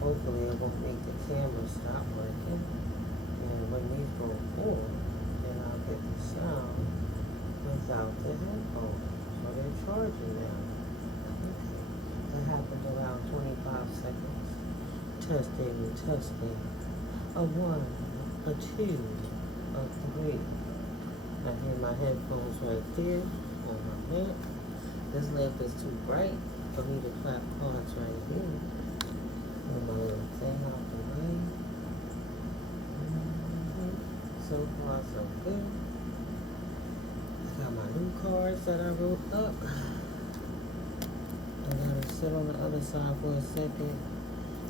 Hopefully it won't make the camera stop working. And when these go on, then I'll get the sound without the headphones. So they're charging now. Okay. That happened around 25 seconds. Testing. A 1, a 2, a 3. I hear my headphones right there on my lamp. This lamp is too bright for me to clap cards right here. Move my little thing out the way. So far, so good. I got my new cards that I wrote up. I gotta sit on the other side for a second.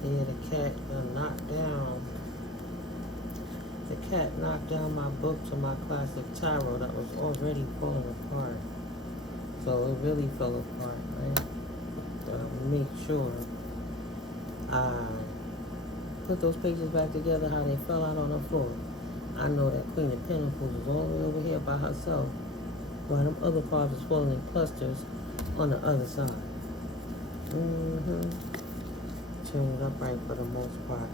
Yeah, the cat knocked down. The cat knocked down my book to my classic tarot that was already falling apart. So it really fell apart, right? But I'm gonna make sure I put those pages back together how they fell out on the floor. I know that Queen of Pentacles is all the way over here by herself, while them other cards is falling in clusters on the other side. Turn it upright for the most part.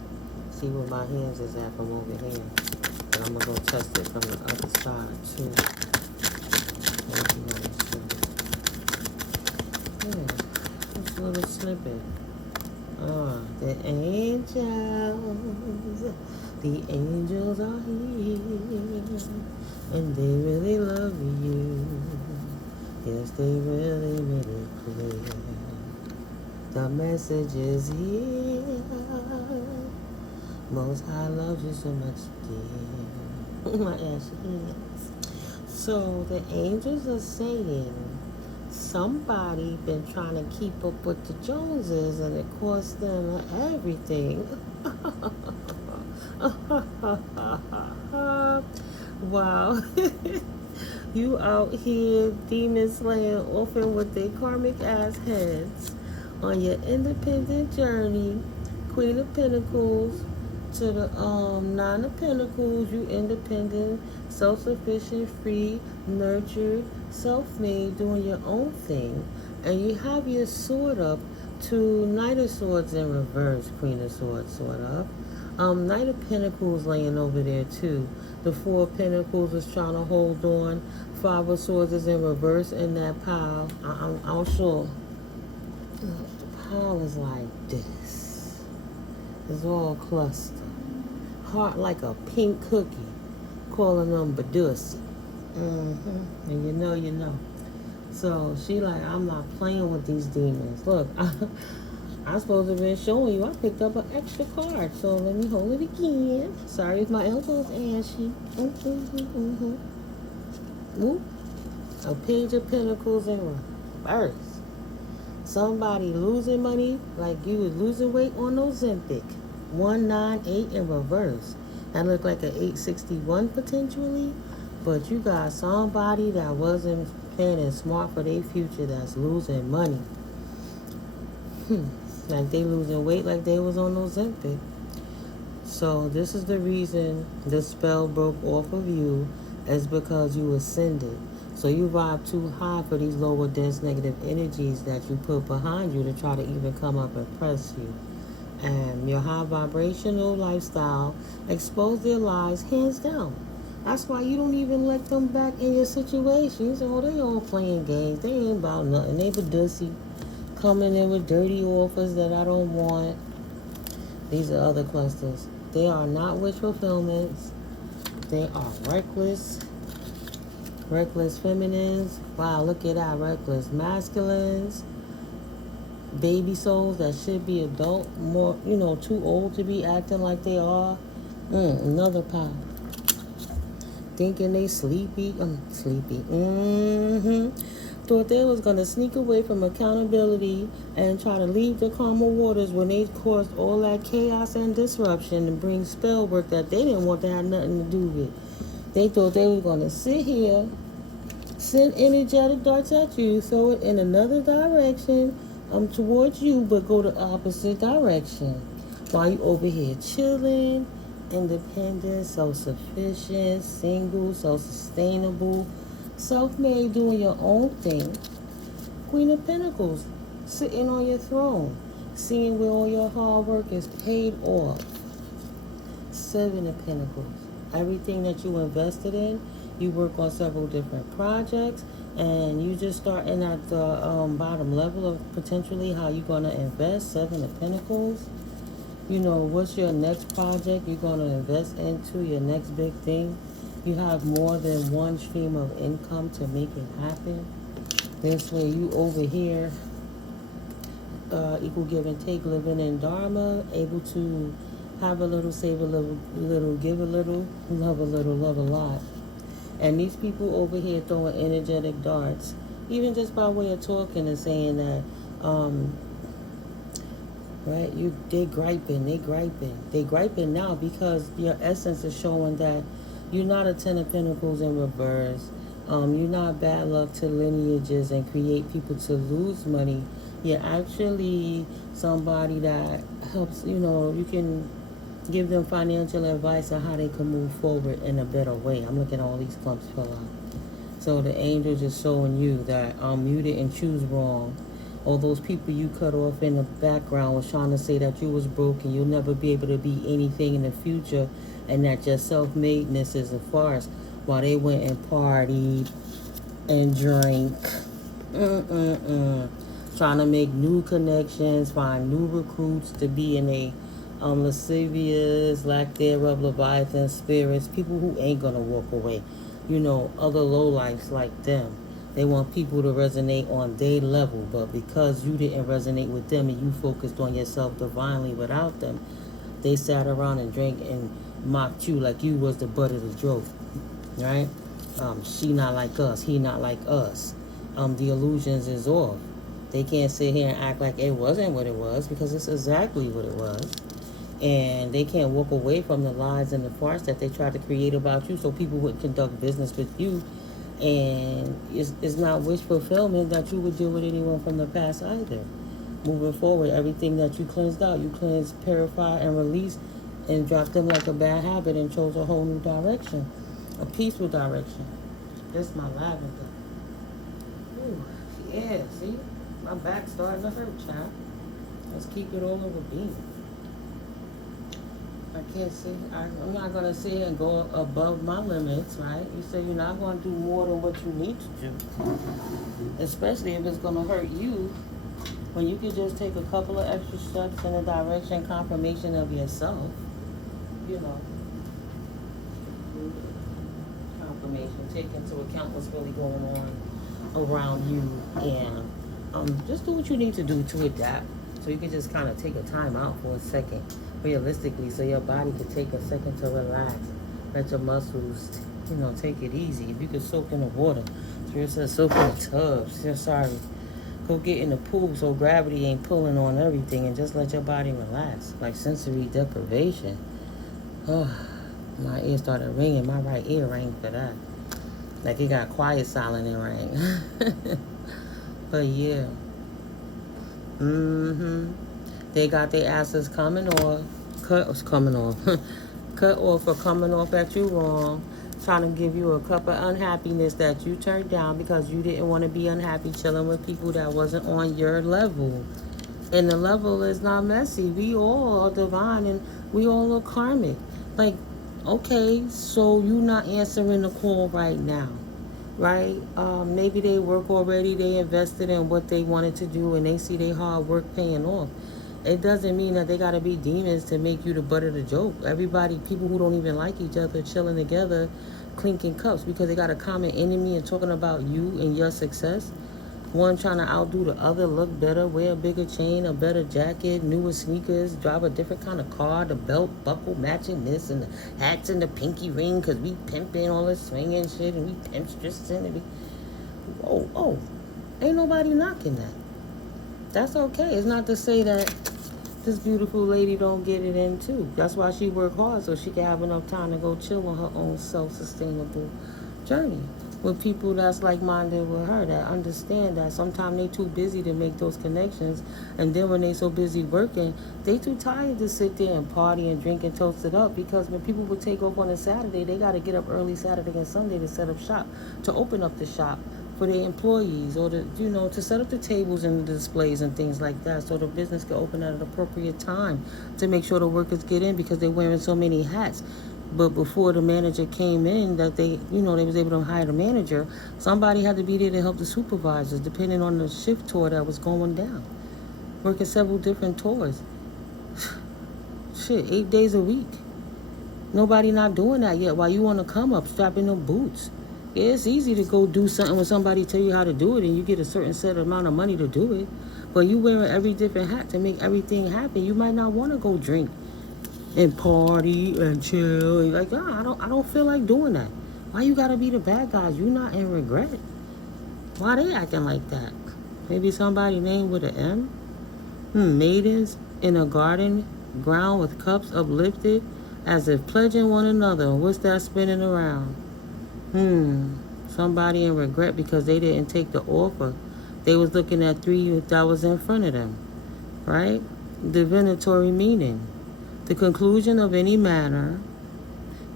See where my hands is at from over here. And I'm gonna go test it from the other side too. Yeah, just a little snippet. The angels are here, and they really love you. Yes, they really, really clear. The message is here. Most High loves you so much, dear. My ass hands. So the angels are saying somebody been trying to keep up with the Joneses, and it cost them everything. Wow. You out here demon slaying often with their karmic ass heads on your independent journey. Queen of Pentacles to the 9 of Pentacles. You independent, self-sufficient, free, nurtured, self-made, doing your own thing. And you have your sword up to Knight of Swords in reverse, Queen of Swords, sort of. Knight of Pentacles laying over there too. The 4 of Pentacles is trying to hold on. 5 of Swords is in reverse in that pile. I'm sure the pile is like this. It's all clustered. Heart like a pink cookie. Calling them Badusi. And you know. So she like, I'm not playing with these demons. Look, I'm supposed to have been showing you. I picked up an extra card. So let me hold it again. Sorry if my elbow's ashy. Ooh. A Page of Pentacles in reverse. Somebody losing money like you was losing weight on Ozempic. 198 in reverse. That looked like an 861 potentially. But you got somebody that wasn't planning smart for their future that's losing money. Like they losing weight like they was on Ozempic. So this is the reason the spell broke off of you, is because you ascended. So you vibe too high for these lower dense negative energies that you put behind you to try to even come up and press you. And your high vibrational lifestyle exposed their lies hands down. That's why you don't even let them back in your situations. Oh, they all playing games. They ain't about nothing. They Badusi. Coming in with dirty offers that I don't want. These are other clusters. They are not wish fulfillments. They are reckless. Reckless feminines. Wow, look at that. Reckless masculines. Baby souls that should be adult. More, too old to be acting like they are. Another pile. Thinking they sleepy. Sleepy. Thought they was going to sneak away from accountability and try to leave the calmer waters when they caused all that chaos and disruption and bring spell work that they didn't want to have nothing to do with. They thought they were going to sit here, send energetic darts at you, throw it in another direction towards you, but go the opposite direction. While you over here chilling, independent, self-sufficient, single, self-sustainable, self-made, doing your own thing. Queen of Pentacles, sitting on your throne. Seeing where all your hard work is paid off. Seven of Pentacles. Everything that you invested in, you work on several different projects, and you just starting at the bottom level of potentially how you're going to invest. Seven of Pentacles. You know, what's your next project you're going to invest into, your next big thing. You have more than one stream of income to make it happen. This way you over here, equal give and take, living in Dharma, able to have a little, save a little, give a little, love a little, love a lot. And these people over here throwing energetic darts, even just by way of talking and saying that, right, they griping now because your essence is showing that you're not a Ten of Pentacles in reverse. You're not bad luck to lineages and create people to lose money. You're actually somebody that helps, you know, you can give them financial advice on how they can move forward in a better way. I'm looking at all these clumps fill out. So the angels is showing you that you didn't choose wrong. All those people you cut off in the background was trying to say that you was broken, you'll never be able to be anything in the future, and that your self-madeness is a farce, while they went and partied and drank. Trying to make new connections, find new recruits to be in a lascivious, lack thereof, Leviathan spirits, people who ain't gonna walk away. You know, other lowlifes like them. They want people to resonate on their level, but because you didn't resonate with them and you focused on yourself divinely without them, they sat around and drank and mocked you like you was the butt of the joke, right? She not like us, he not like us. The illusions is off. They can't sit here and act like it wasn't what it was, because it's exactly what it was. And they can't walk away from the lies and the farce that they tried to create about you so people would conduct business with you. And it's not wish fulfillment that you would deal with anyone from the past either. Moving forward, everything that you cleansed out, you cleansed, purified, and released, and dropped them like a bad habit and chose a whole new direction, a peaceful direction. This is my lavender. Ooh, yeah, see? My back's starting to hurt, child. Let's keep it all over being. I can't say, I'm not going to sit here and go above my limits, right? You say you're not going to do more than what you need to do. Especially if it's going to hurt you, when you could just take a couple of extra steps in the direction, confirmation of yourself, you know. Confirmation, take into account what's really going on around you, and just do what you need to do to adapt. So you can just kind of take a time out for a second, realistically, so your body could take a second to relax. Let your muscles, you know, take it easy. If you could soak in the water, Spirit says soak in the tubs. Sorry. Go get in the pool so gravity ain't pulling on everything, and just let your body relax. Like sensory deprivation. Oh, my ear started ringing. My right ear rang for that. Like it got quiet, silent, and rang. But yeah. They got their asses coming off. Cut off or coming off at you wrong. Trying to give you a cup of unhappiness that you turned down because you didn't want to be unhappy chilling with people that wasn't on your level. And the level is not messy. We all are divine and we all are karmic. Like, okay, so you not answering the call right now, right? Maybe they work already, they invested in what they wanted to do, and they see their hard work paying off. It doesn't mean that they gotta be demons to make you the butt of the joke. Everybody, people who don't even like each other, chilling together, clinking cups because they got a common enemy and talking about you and your success. One trying to outdo the other, look better, wear a bigger chain, a better jacket, newer sneakers, drive a different kind of car, the belt buckle matching this, and the hats and the pinky ring, because we pimping all this swinging shit, and we pimpstress and we... Oh, ain't nobody knocking that. That's okay. It's not to say that this beautiful lady don't get it in too. That's why she work hard, so she can have enough time to go chill on her own self-sustainable journey with people that's like-minded with her, that understand that sometimes they too busy to make those connections, and then when they so busy working, they too tired to sit there and party and drink and toast it up, because when people would take off on a Saturday, they got to get up early Saturday and Sunday to set up shop, to open up the shop for their employees, or to set up the tables and the displays and things like that, so the business can open at an appropriate time to make sure the workers get in because they're wearing so many hats. But before the manager came in, that they was able to hire the manager, somebody had to be there to help the supervisors, depending on the shift tour that was going down. Working several different tours. Shit, 8 days a week. Nobody not doing that yet. While you want to come up, strapping them boots. Yeah, it's easy to go do something when somebody tell you how to do it and you get a certain set amount of money to do it. But you wearing every different hat to make everything happen. You might not want to go drink and party and chill. You're like, I don't feel like doing that. Why you gotta be the bad guys? You not in regret. Why they acting like that? Maybe somebody named with an M? Maidens in a garden ground with cups uplifted as if pledging one another. What's that spinning around? Somebody in regret because they didn't take the offer. They was looking at 3 that was in front of them. Right? Divinatory meaning. The conclusion of any matter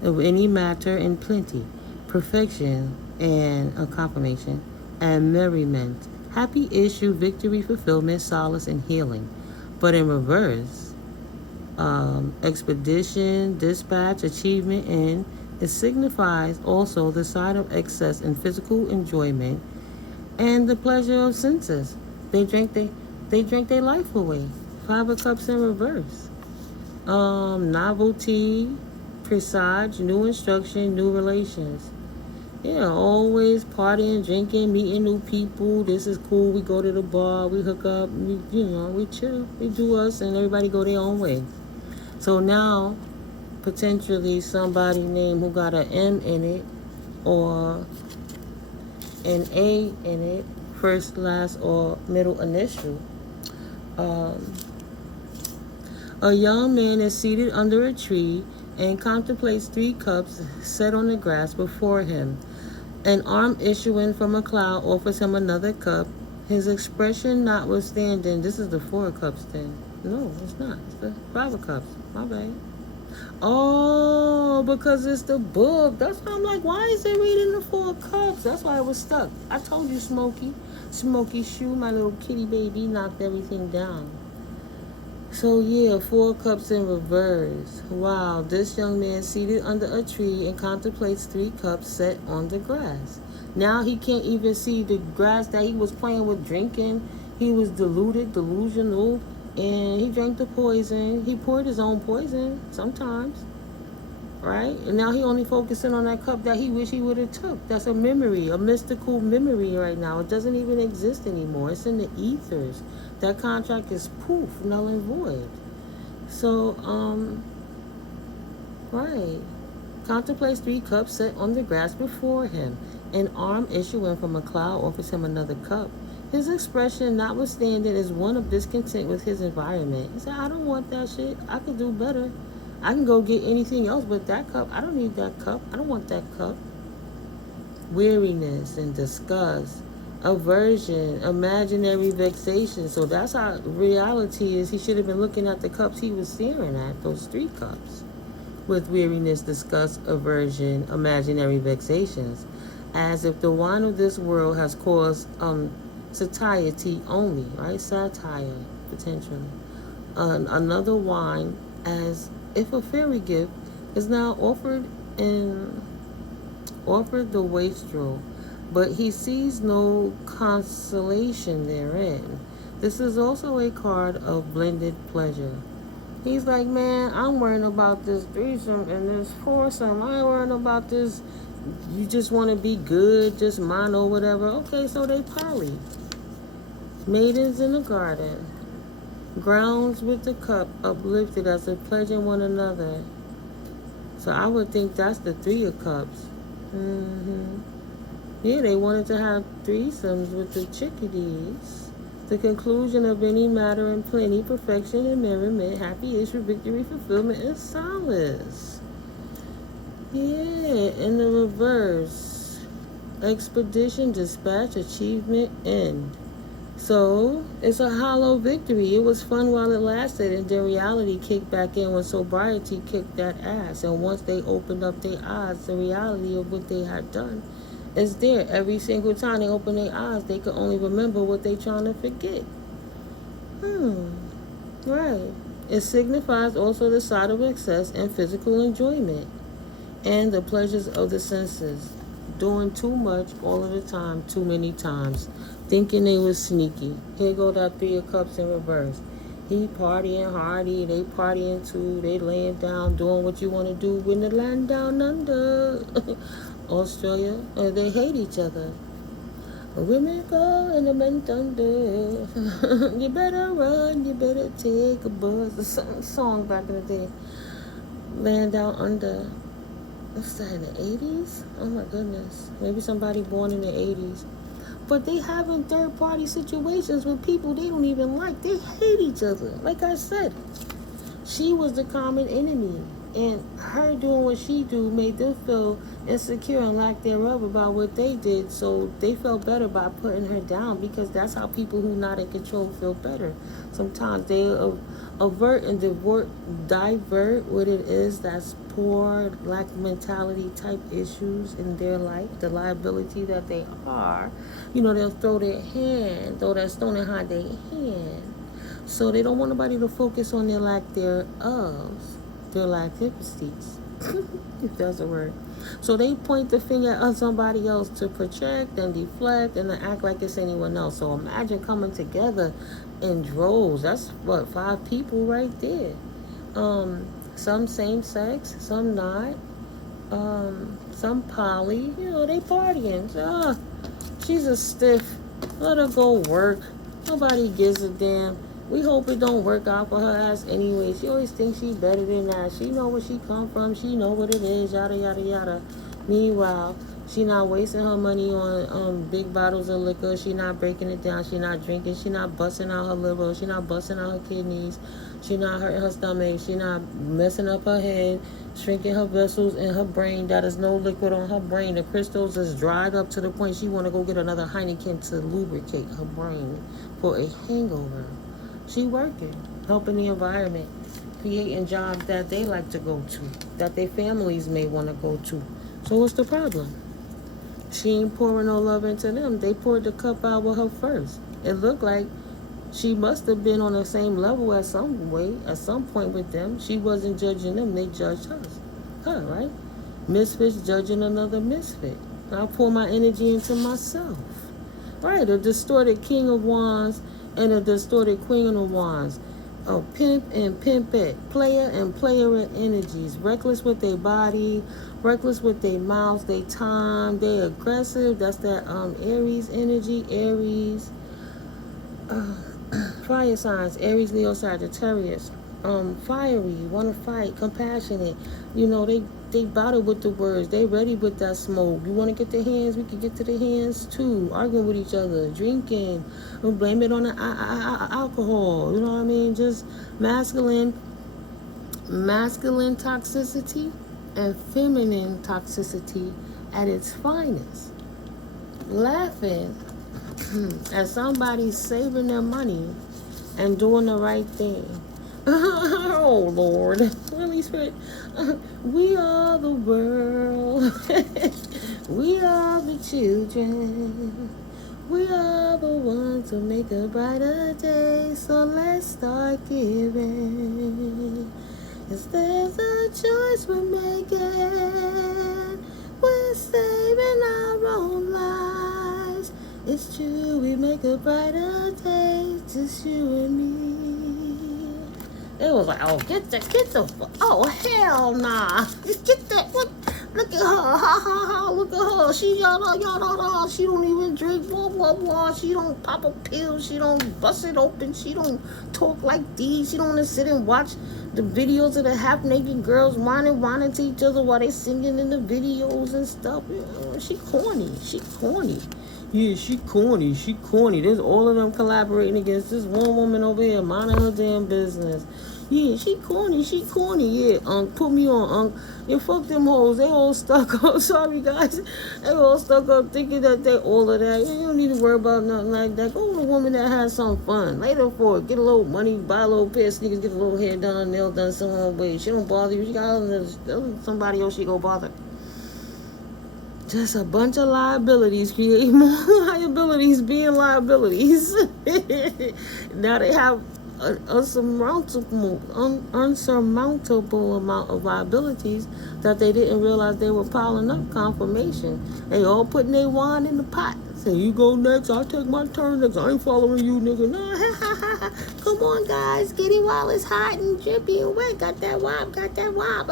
in plenty, perfection and a confirmation, and merriment, happy issue, victory, fulfillment, solace, and healing. But in reverse, expedition, dispatch, achievement, and it signifies also the side of excess in physical enjoyment and the pleasure of senses. They drink their life away. 5 of Cups in reverse. Novelty, presage, new instruction, new relations. Yeah, always partying, drinking, meeting new people. This is cool. We go to the bar, we hook up, we chill, we do us, and everybody go their own way. So now, potentially somebody named who got an M in it or an A in it, first, last, or middle initial. A young man is seated under a tree and contemplates 3 cups set on the grass before him. An arm issuing from a cloud offers him another cup. His expression notwithstanding, this is the 4 of Cups then. No, it's not. It's the 5 of Cups. My bad. Oh, because it's the book. That's why I'm like, why is it reading the 4 of Cups? That's why I was stuck. I told you, Smokey Shoe, my little kitty baby, knocked everything down. So yeah, 4 cups in reverse. Wow, this young man seated under a tree and contemplates 3 cups set on the grass. Now he can't even see the grass that he was playing with drinking. He was delusional, and he drank the poison. He poured his own poison sometimes, right? And now he only focusing on that cup that he wish he would have took. That's a memory, a mystical memory right now. It doesn't even exist anymore. It's in the ethers. That contract is poof, null and void. So, right. Contemplates 3 cups set on the grass before him. An arm issuing from a cloud offers him another cup. His expression, notwithstanding, is one of discontent with his environment. He said, I don't want that shit. I could do better. I can go get anything else but that cup. I don't need that cup. I don't want that cup. Weariness and disgust. Aversion, imaginary vexation. So that's how reality is. He should have been looking at the cups he was staring at, those 3 cups, with weariness, disgust, aversion, imaginary vexations, as if the wine of this world has caused satiety only, right? Satire, potentially. Another wine, as if a fairy gift is now offered the wastrel, but he sees no consolation therein. This is also a card of blended pleasure. He's like, man, I'm worrying about this threesome and this foursome. I ain't worrying about this. You just want to be good, just mono, whatever. Okay, so they poly. Maidens in the garden. Grounds with the cup uplifted as if pledging one another. So I would think that's the 3 of Cups. Yeah, they wanted to have threesomes with the chickadees. The conclusion of any matter in plenty, perfection and merriment, happy issue, victory, fulfillment, and solace. Yeah, in the reverse. Expedition, dispatch, achievement, end. So, it's a hollow victory. It was fun while it lasted, and then reality kicked back in when sobriety kicked that ass. And once they opened up their eyes, the reality of what they had done, It's there. Every single time they open their eyes, they can only remember what they trying to forget. Right. It signifies also the side of excess and physical enjoyment and the pleasures of the senses. Doing too much all of the time, too many times. Thinking they was sneaky. Here go that 3 of cups in reverse. He partying hardy, they partying too, they laying down, doing what you want to do when the land down under. Australia, they hate each other. Women go and the men thunder. You better run, you better take a bus. The song back in the day. Land down under. What's that, in the 80s? Oh my goodness. Maybe somebody born in the 80s. But they having third party situations with people they don't even like. They hate each other. Like I said, she was the common enemy. And her doing what she do made them feel insecure and lack thereof about what they did. So they felt better by putting her down, because that's how people who not in control feel better. Sometimes they avert and divert what it is that's poor, lack mentality type issues in their life, the liability that they are. They'll throw that stone behind their hand. So they don't want nobody to focus on their lack thereof. Their activities, if that's a word. So they point the finger at somebody else to project and deflect and to act like it's anyone else. So imagine coming together in droves. That's what, 5 people right there. Some same sex, some not. Some poly. They partying. She's a stiff. Let her go work. Nobody gives a damn. We hope it don't work out for her ass anyway. She always thinks she's better than that. She know where she come from. She know what it is. Yada, yada, yada. Meanwhile, she not wasting her money on big bottles of liquor. She not breaking it down. She not drinking. She not busting out her liver. She not busting out her kidneys. She not hurting her stomach. She not messing up her head, shrinking her vessels in her brain. That is no liquid on her brain. The crystals is dried up to the point she want to go get another Heineken to lubricate her brain for a hangover. She working, helping the environment, creating jobs that they like to go to, that their families may want to go to. So what's the problem? She ain't pouring no love into them. They poured the cup out with her first. It looked like she must have been on the same level at some point with them. She wasn't judging them. They judged her, right? Misfits judging another misfit. I'll pour my energy into myself. Right, a distorted king of wands and a distorted queen of wands. A pimp and pimpette, player and playerette energies. Reckless with their body, reckless with their mouths, their time. They aggressive. That's that Aries energy. Aries. Fire signs. Aries, Leo, Sagittarius. Fiery, want to fight, compassionate. They battle with the words. They ready with that smoke. You want to get their hands, we can get to the hands too. Arguing with each other, drinking. We'll blame it on the alcohol. You know what I mean? Just masculine toxicity and feminine toxicity at its finest. Laughing at somebody saving their money and doing the right thing. Oh Lord, Holy Spirit, we are the world. We are the children. We are the ones who make a brighter day. So let's start giving. 'Cause there's a choice we're making. We're saving our own lives. It's true, we make a brighter day. Just you and me. It was like, oh, oh, hell nah. Get that, what? Look at her, ha, ha, ha, look at her. She yada, she don't even drink, blah, blah, blah. She don't pop a pill, she don't bust it open, she don't talk like these. She don't want to sit and watch the videos of the half-naked girls whining to each other while they singing in the videos and stuff. She corny. Yeah, she corny. There's all of them collaborating against this one woman over here, minding her damn business. Yeah, she corny, yeah. Put me on, yeah, fuck them hoes. They all stuck up. Sorry, guys. They all stuck up thinking that they all of that. You don't need to worry about nothing like that. Go with a woman that has some fun. Later for it. Get a little money, buy a little pair of sneakers, get a little hair done, nail done some way. She don't bother you. She got somebody else she go bother. Just a bunch of liabilities, create more liabilities being liabilities. Now they have an unsurmountable amount of liabilities that they didn't realize they were piling up. Confirmation. They all putting their wine in the pot. Say, you go next, I'll take my turn next. I ain't following you, nigga. No, come on, guys. Get it while it's hot and drippy and wet. Got that wop, got that wop.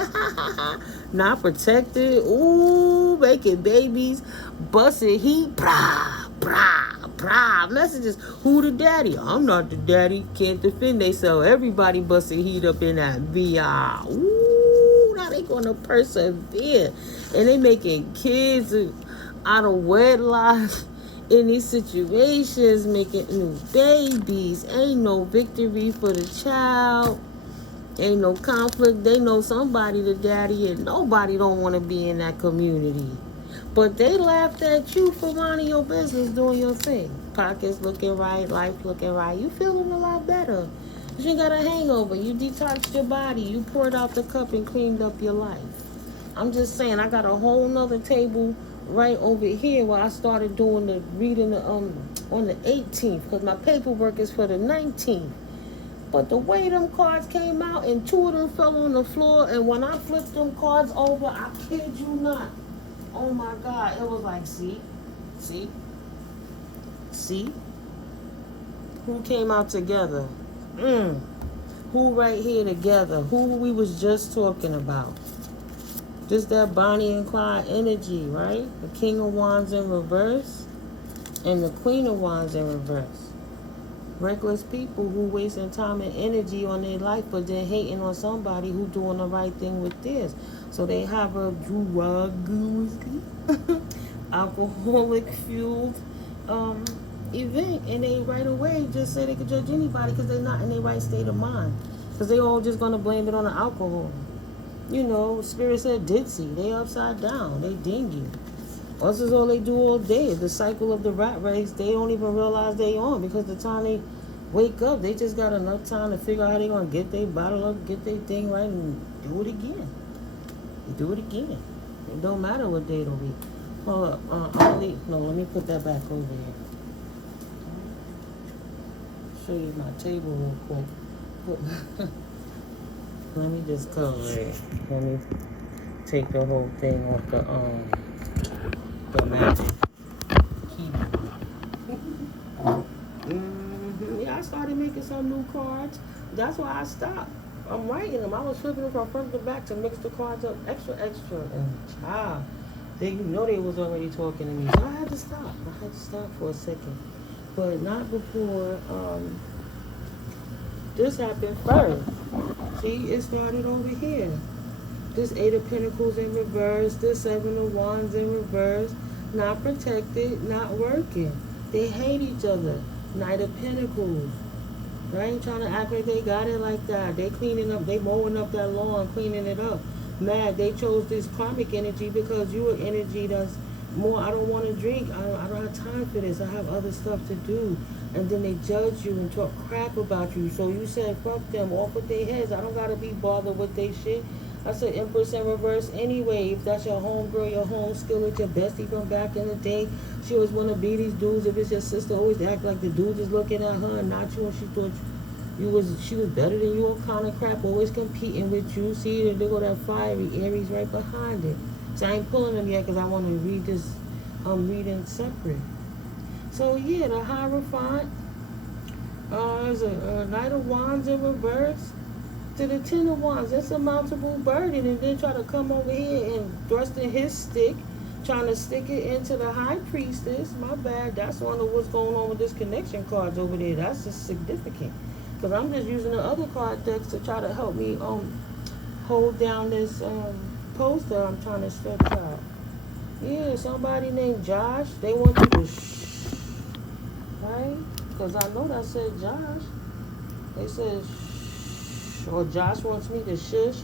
Not protected. Ooh, making babies. Busted heat. Brah, brah, brah. Messages. Who the daddy? I'm not the daddy. Can't defend themselves. Everybody busted heat up in that VR. Ooh, now they gonna persevere. And they making kids out of wedlock. In these situations, making new babies. Ain't no victory for the child. Ain't no conflict. They know somebody the daddy, and nobody don't want to be in that community. But they laughed at you for minding your business, doing your thing. Pockets looking right, life looking right. You feeling a lot better. You ain't got a hangover. You detoxed your body. You poured out the cup and cleaned up your life. I'm just saying, I got a whole nother table right over here where I started doing the reading on the 18th, because my paperwork is for the 19th. But the way them cards came out, and two of them fell on the floor, and when I flipped them cards over, I kid you not, oh my God, it was like, see, who came out together? Who right here together? Who we was just talking about? Just that Bonnie and Clyde energy, right? The King of Wands in reverse and the Queen of Wands in reverse. Reckless people who wasting time and energy on their life, but then hating on somebody who doing the right thing with theirs. So they have a drug alcoholic fueled event, and they right away just say they could judge anybody because they're not in their right state of mind, because they all just gonna blame it on the alcohol. You know, Spirit said ditzy. They upside down. They dingy. This is all they do all day. The cycle of the rat race, they don't even realize they on, because the time they wake up, they just got enough time to figure out how they going to get their bottle up, get their thing right, and do it again. Do it again. It don't matter what day it'll be. Hold up. Let me put that back over here. Show you my table real quick. Let me just cover it. Let me take the whole thing off the magic keyboard. Yeah, I started making some new cards. That's why I stopped. I'm writing them. I was flipping them from front to back to mix the cards up extra. And they was already talking to me. So I had to stop. For a second. But not before this happened first. See, it started over here. This 8 of Pentacles in reverse, this 7 of Wands in reverse, not protected, not working. They hate each other. Knight of Pentacles, right? Trying to act like they got it like that. They cleaning up, they mowing up that lawn, cleaning it up. Mad, they chose this karmic energy because you are energy that's more, I don't want to drink, I don't have time for this, I have other stuff to do. And then they judge you and talk crap about you. So you said, fuck them, off with their heads. I don't got to be bothered with their shit. I said Empress in reverse anyway. If that's your homegirl, your home skillet, your bestie from back in the day, she always want to be these dudes. If it's your sister, always act like the dude is looking at her and not you, and she thought she was better than you, all kind of crap, always competing with you. See, there go that fiery Aries right behind it. So I ain't pulling them yet because I want to read this reading separate. So yeah, the Hierophant, there's a Knight of Wands in reverse to the 10 of Wands, insurmountable burden, and then try to come over here and thrust in his stick, trying to stick it into the High Priestess. My bad, that's one of what's going on with this connection cards over there. That's just significant, because I'm just using the other card decks to try to help me hold down this poster I'm trying to stretch out. Yeah, somebody named Josh, they want you to shh, right? Because I know that said Josh. They said shh, or Josh wants me to shush.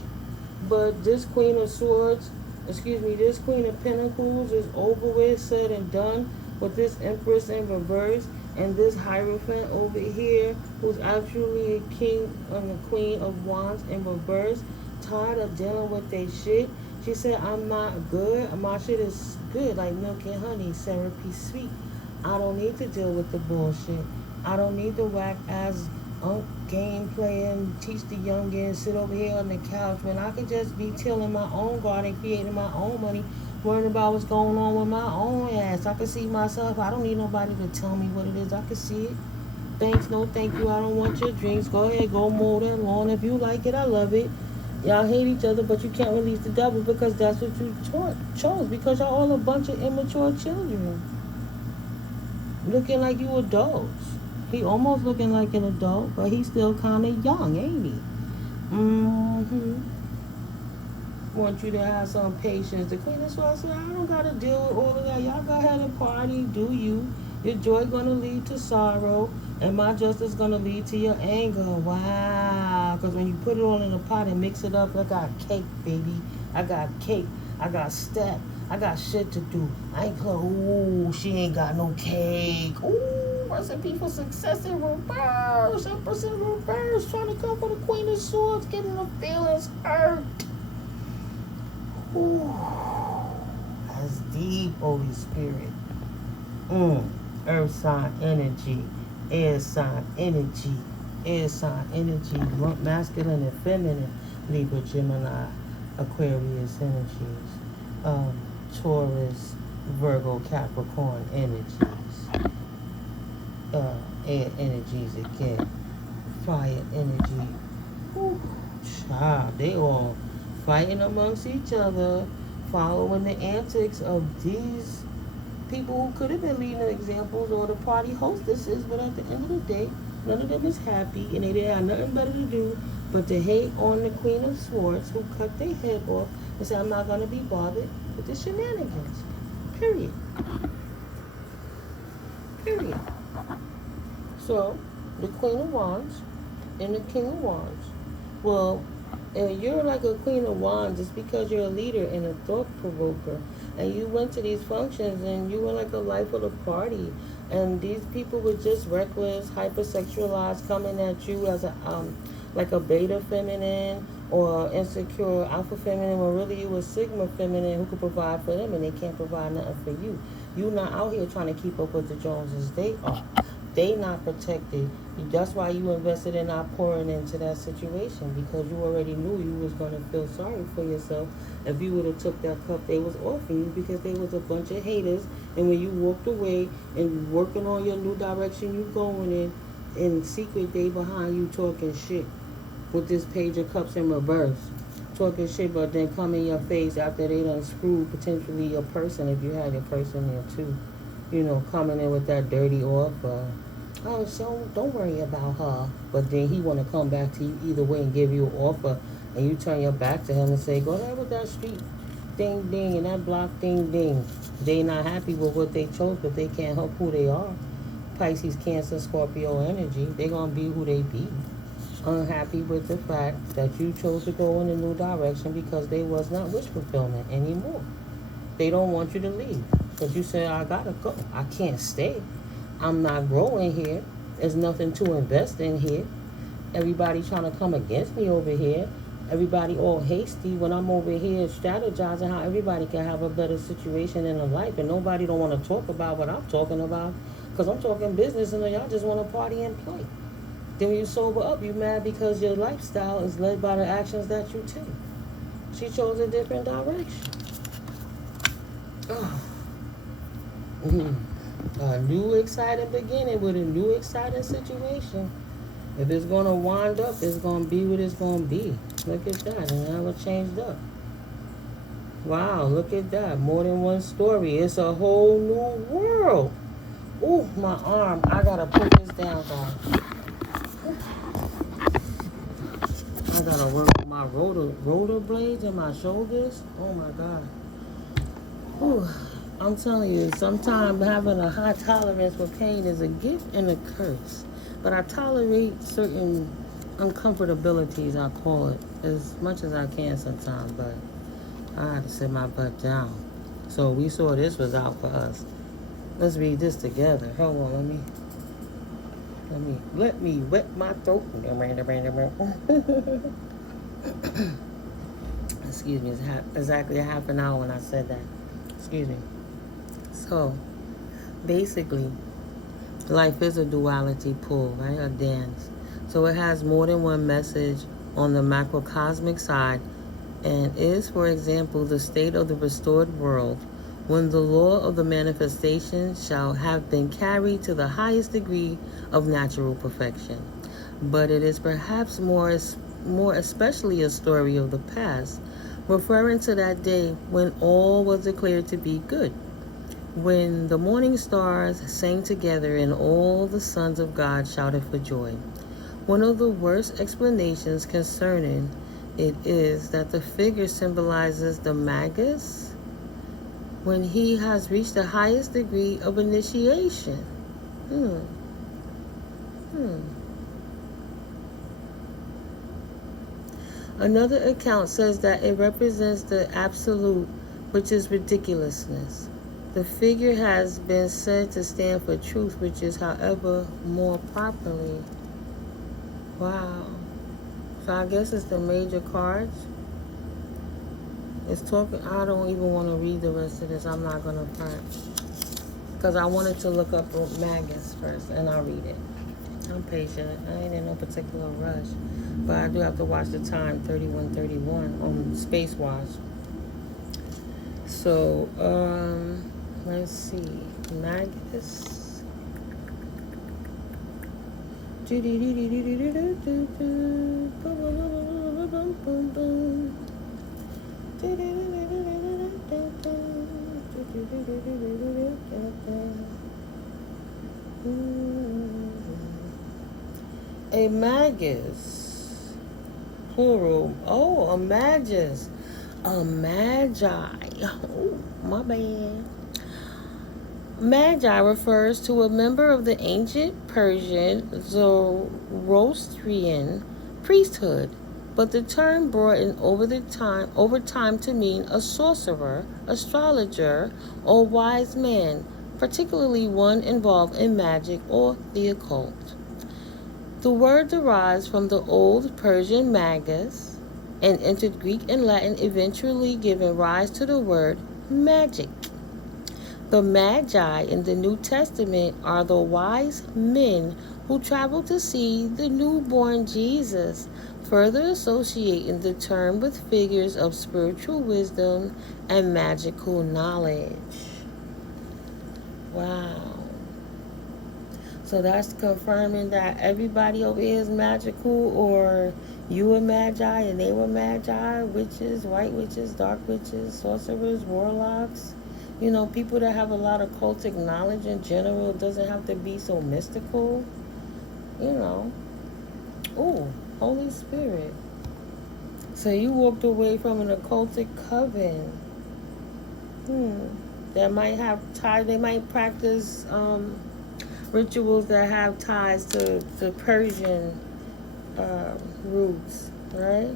But this Queen of Swords, this Queen of Pentacles is over with, said and done, with this Empress in reverse, and this Hierophant over here, who's actually a King and the Queen of Wands in reverse, tired of dealing with their shit. She said, I'm not good. My shit is good, like milk and honey, syrupy sweet. I don't need to deal with the bullshit. I don't need the whack ass game playing, teach the youngins, sit over here on the couch when I could just be tilling my own garden, creating my own money, worrying about what's going on with my own ass. I can see myself. I don't need nobody to tell me what it is. I can see it. Thanks, no thank you. I don't want your drinks. Go ahead, go mow that lawn. If you like it, I love it. Y'all hate each other, but you can't release the devil because that's what you chose. Because y'all all a bunch of immature children. Looking like you adults. He almost looking like an adult, but he's still kind of young, ain't he? Mm-hmm. Want you to have some patience. The Queen of Swords said, I don't got to deal with all of that. Y'all go ahead and party. Do you. Your joy going to lead to sorrow, and my justice going to lead to your anger. Wow. Because when you put it all in a pot and mix it up, I got cake, baby. I got cake. I got step. I got shit to do. I ain't close. Ooh, she ain't got no cake. Ooh, recipe for success in reverse. Empress in reverse. Trying to come for the Queen of Swords. Getting the feelings hurt. Ooh, that's deep, Holy Spirit. Earth sign energy, air sign energy, masculine and feminine, Libra, Gemini, Aquarius energies, Taurus, Virgo, Capricorn energies, air energies again, fire energy. Ooh, child, they all fighting amongst each other, following the antics of these people who could have been leading examples or the party hostesses, but at the end of the day, none of them is happy, and they didn't have nothing better to do but to hate on the Queen of Swords, who cut their head off and said, I'm not going to be bothered with the shenanigans. Period. Period. So, the Queen of Wands and the King of Wands. Well, you're like a Queen of Wands. It's because you're a leader and a thought provoker. And you went to these functions and you were like a life of the party. And these people were just reckless, hypersexualized, coming at you as a like a beta feminine or insecure alpha feminine, when really you were sigma feminine who could provide for them and they can't provide nothing for you. You not out here trying to keep up with the Joneses. They are. They not protected. That's why you invested in not pouring into that situation, because you already knew you was going to feel sorry for yourself if you would have took that cup they was offering you, because they was a bunch of haters. And when you walked away and working on your new direction you going in secret, they behind you talking shit with this page of cups in reverse. Talking shit, but then come in your face after they done screwed potentially your person, if you had your person there too. You know, coming in with that dirty offer. Oh, so don't worry about her. But then he want to come back to you either way and give you an offer, and you turn your back to him and say, go ahead with that street ding ding and that block ding ding. They not happy with what they chose, but they can't help who they are. Pisces, Cancer, Scorpio energy. They gonna be who they be. Unhappy with the fact that you chose to go in a new direction because they was not wish fulfillment anymore. They don't want you to leave. Because you said, I gotta go. I can't stay. I'm not growing here. There's nothing to invest in here. Everybody trying to come against me over here. Everybody all hasty when I'm over here strategizing how everybody can have a better situation in their life. And nobody don't want to talk about what I'm talking about. Because I'm talking business and y'all just want to party and play. Then when you sober up, you mad because your lifestyle is led by the actions that you take. She chose a different direction. Oh. A new exciting beginning with a new exciting situation. If it's going to wind up, it's going to be what it's going to be. Look at that. And now it changed up. Wow, look at that. More than one story. It's a whole new world. Ooh, my arm. I got to put this down, guys. I got to work with my rotor blades and my shoulders. Oh, my God. Ooh. I'm telling you, sometimes having a high tolerance for pain is a gift and a curse. But I tolerate certain uncomfortabilities, I call it, as much as I can sometimes. But I had to sit my butt down. So we saw this was out for us. Let's read this together. Hold on, let me wet my throat. Excuse me, it's exactly a half an hour when I said that. Excuse me. So, basically, life is a duality pool, right? A dance. So it has more than one message on the macrocosmic side and is, for example, the state of the restored world when the law of the manifestation shall have been carried to the highest degree of natural perfection. But it is perhaps more especially a story of the past, referring to that day when all was declared to be good, when the morning stars sang together and all the sons of God shouted for joy. One of the worst explanations concerning it is that the figure symbolizes the magus when he has reached the highest degree of initiation. Hmm. Another account says that it represents the absolute, which is ridiculousness. The figure has been said to stand for truth, which is, however, more properly. Wow. So I guess it's the major cards. It's talking. I don't even want to read the rest of this. I'm not going to front. Because I wanted to look up Magus first, and I'll read it. I'm patient. I ain't in no particular rush. But I do have to watch the time, 31:31 on Space Watch. So, let's see. Magus. A magus, plural. Oh, a magus, a magi. Oh, my bad. Magi refers to a member of the ancient Persian Zoroastrian priesthood, but the term brought in over time to mean a sorcerer, astrologer, or wise man, particularly one involved in magic or the occult. The word derives from the Old Persian magus and entered Greek and Latin, eventually giving rise to the word magic. The Magi in the New Testament are the wise men who traveled to see the newborn Jesus, further associating the term with figures of spiritual wisdom and magical knowledge. Wow. So that's confirming that everybody over here is magical, or you were magi and they were magi, witches, white witches, dark witches, sorcerers, warlocks. You know, people that have a lot of cultic knowledge in general. Doesn't have to be so mystical. You know. Ooh, Holy Spirit. So you walked away from an occultic coven. That might have ties. They might practice rituals that have ties to Persian roots, right?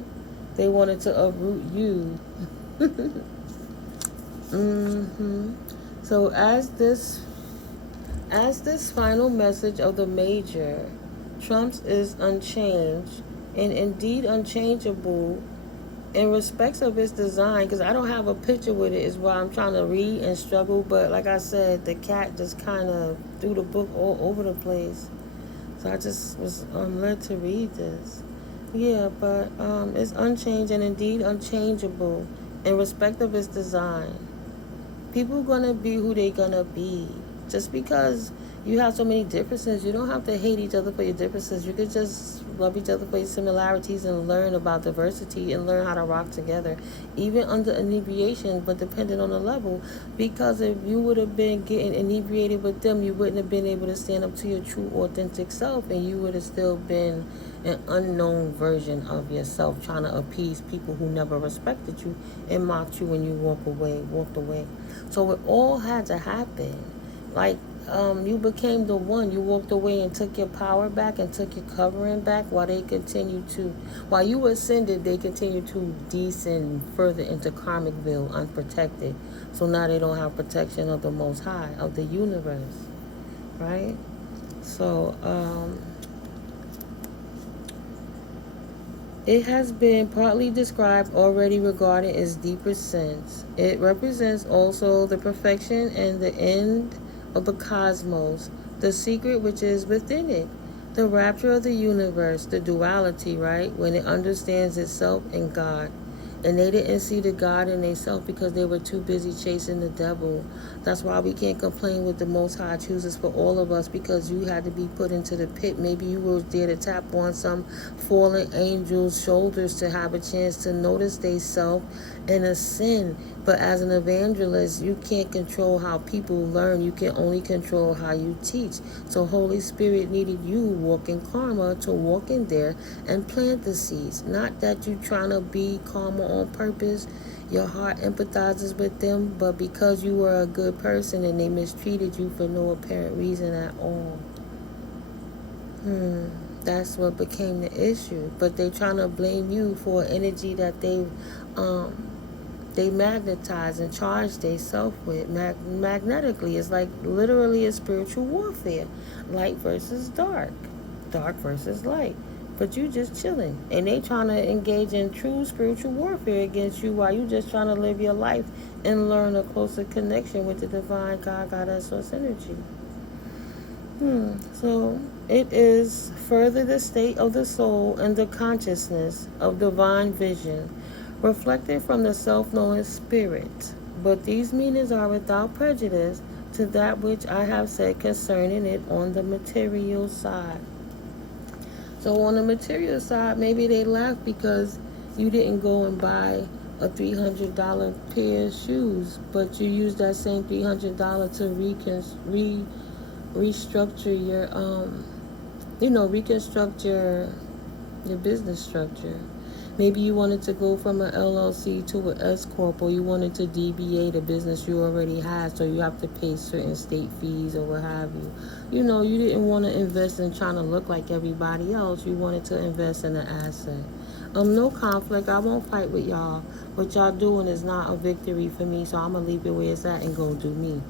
They wanted to uproot you. So as this final message of the major, Trump's is unchanged and indeed unchangeable in respects of its design, because I don't have a picture with it, is why I'm trying to read and struggle. But like I said, the cat just kind of threw the book all over the place, so I just was led to read this. Yeah, but it's unchanged and indeed unchangeable in respect of its design. People are gonna be who they gonna be. Just because you have so many differences, you don't have to hate each other for your differences. You could just love each other for your similarities and learn about diversity and learn how to rock together, even under inebriation, but depending on the level. Because if you would have been getting inebriated with them, you wouldn't have been able to stand up to your true, authentic self, and you would have still been an unknown version of yourself, trying to appease people who never respected you and mocked you when you walked away. So it all had to happen. Like, you became the one. You walked away and took your power back and took your covering back, while while you ascended, they continued to descend further into Karmicville unprotected. So now they don't have protection of the Most High, of the universe, right? So, It has been partly described already regarding its deeper sense. It represents also the perfection and the end of the cosmos, the secret which is within it, the rapture of the universe, the duality, right? When it understands itself and God. And they didn't see the God in themselves because they were too busy chasing the devil. That's why we can't complain what the Most High chooses for all of us, because you had to be put into the pit. Maybe you were there to tap on some fallen angel's shoulders to have a chance to notice they self and a sin. But as an evangelist, you can't control how people learn. You can only control how you teach. So Holy Spirit needed you walk in karma to walk in there and plant the seeds. Not that you trying to be karma on purpose. Your heart empathizes with them, but because you were a good person and they mistreated you for no apparent reason at all. That's what became the issue. But they trying to blame you for energy that they magnetize and charge themselves with magnetically. It's like literally a spiritual warfare. Light versus dark. Dark versus light. But you just chilling. And they trying to engage in true spiritual warfare against you while you just trying to live your life and learn a closer connection with the divine God, Goddess, source energy. So it is further the state of the soul and the consciousness of divine vision, reflected from the self-knowing spirit. But these meanings are without prejudice to that which I have said concerning it on the material side. So on the material side, maybe they laugh because you didn't go and buy a $300 pair of shoes, but you use that same $300 to restructure your reconstruct your business structure. Maybe you wanted to go from an LLC to an S corp, or you wanted to DBA the business you already had, so you have to pay certain state fees or what have you. You didn't want to invest in trying to look like everybody else. You wanted to invest in an asset. No conflict. I won't fight with y'all. What y'all doing is not a victory for me, so I'm gonna leave it where it's at and go do me.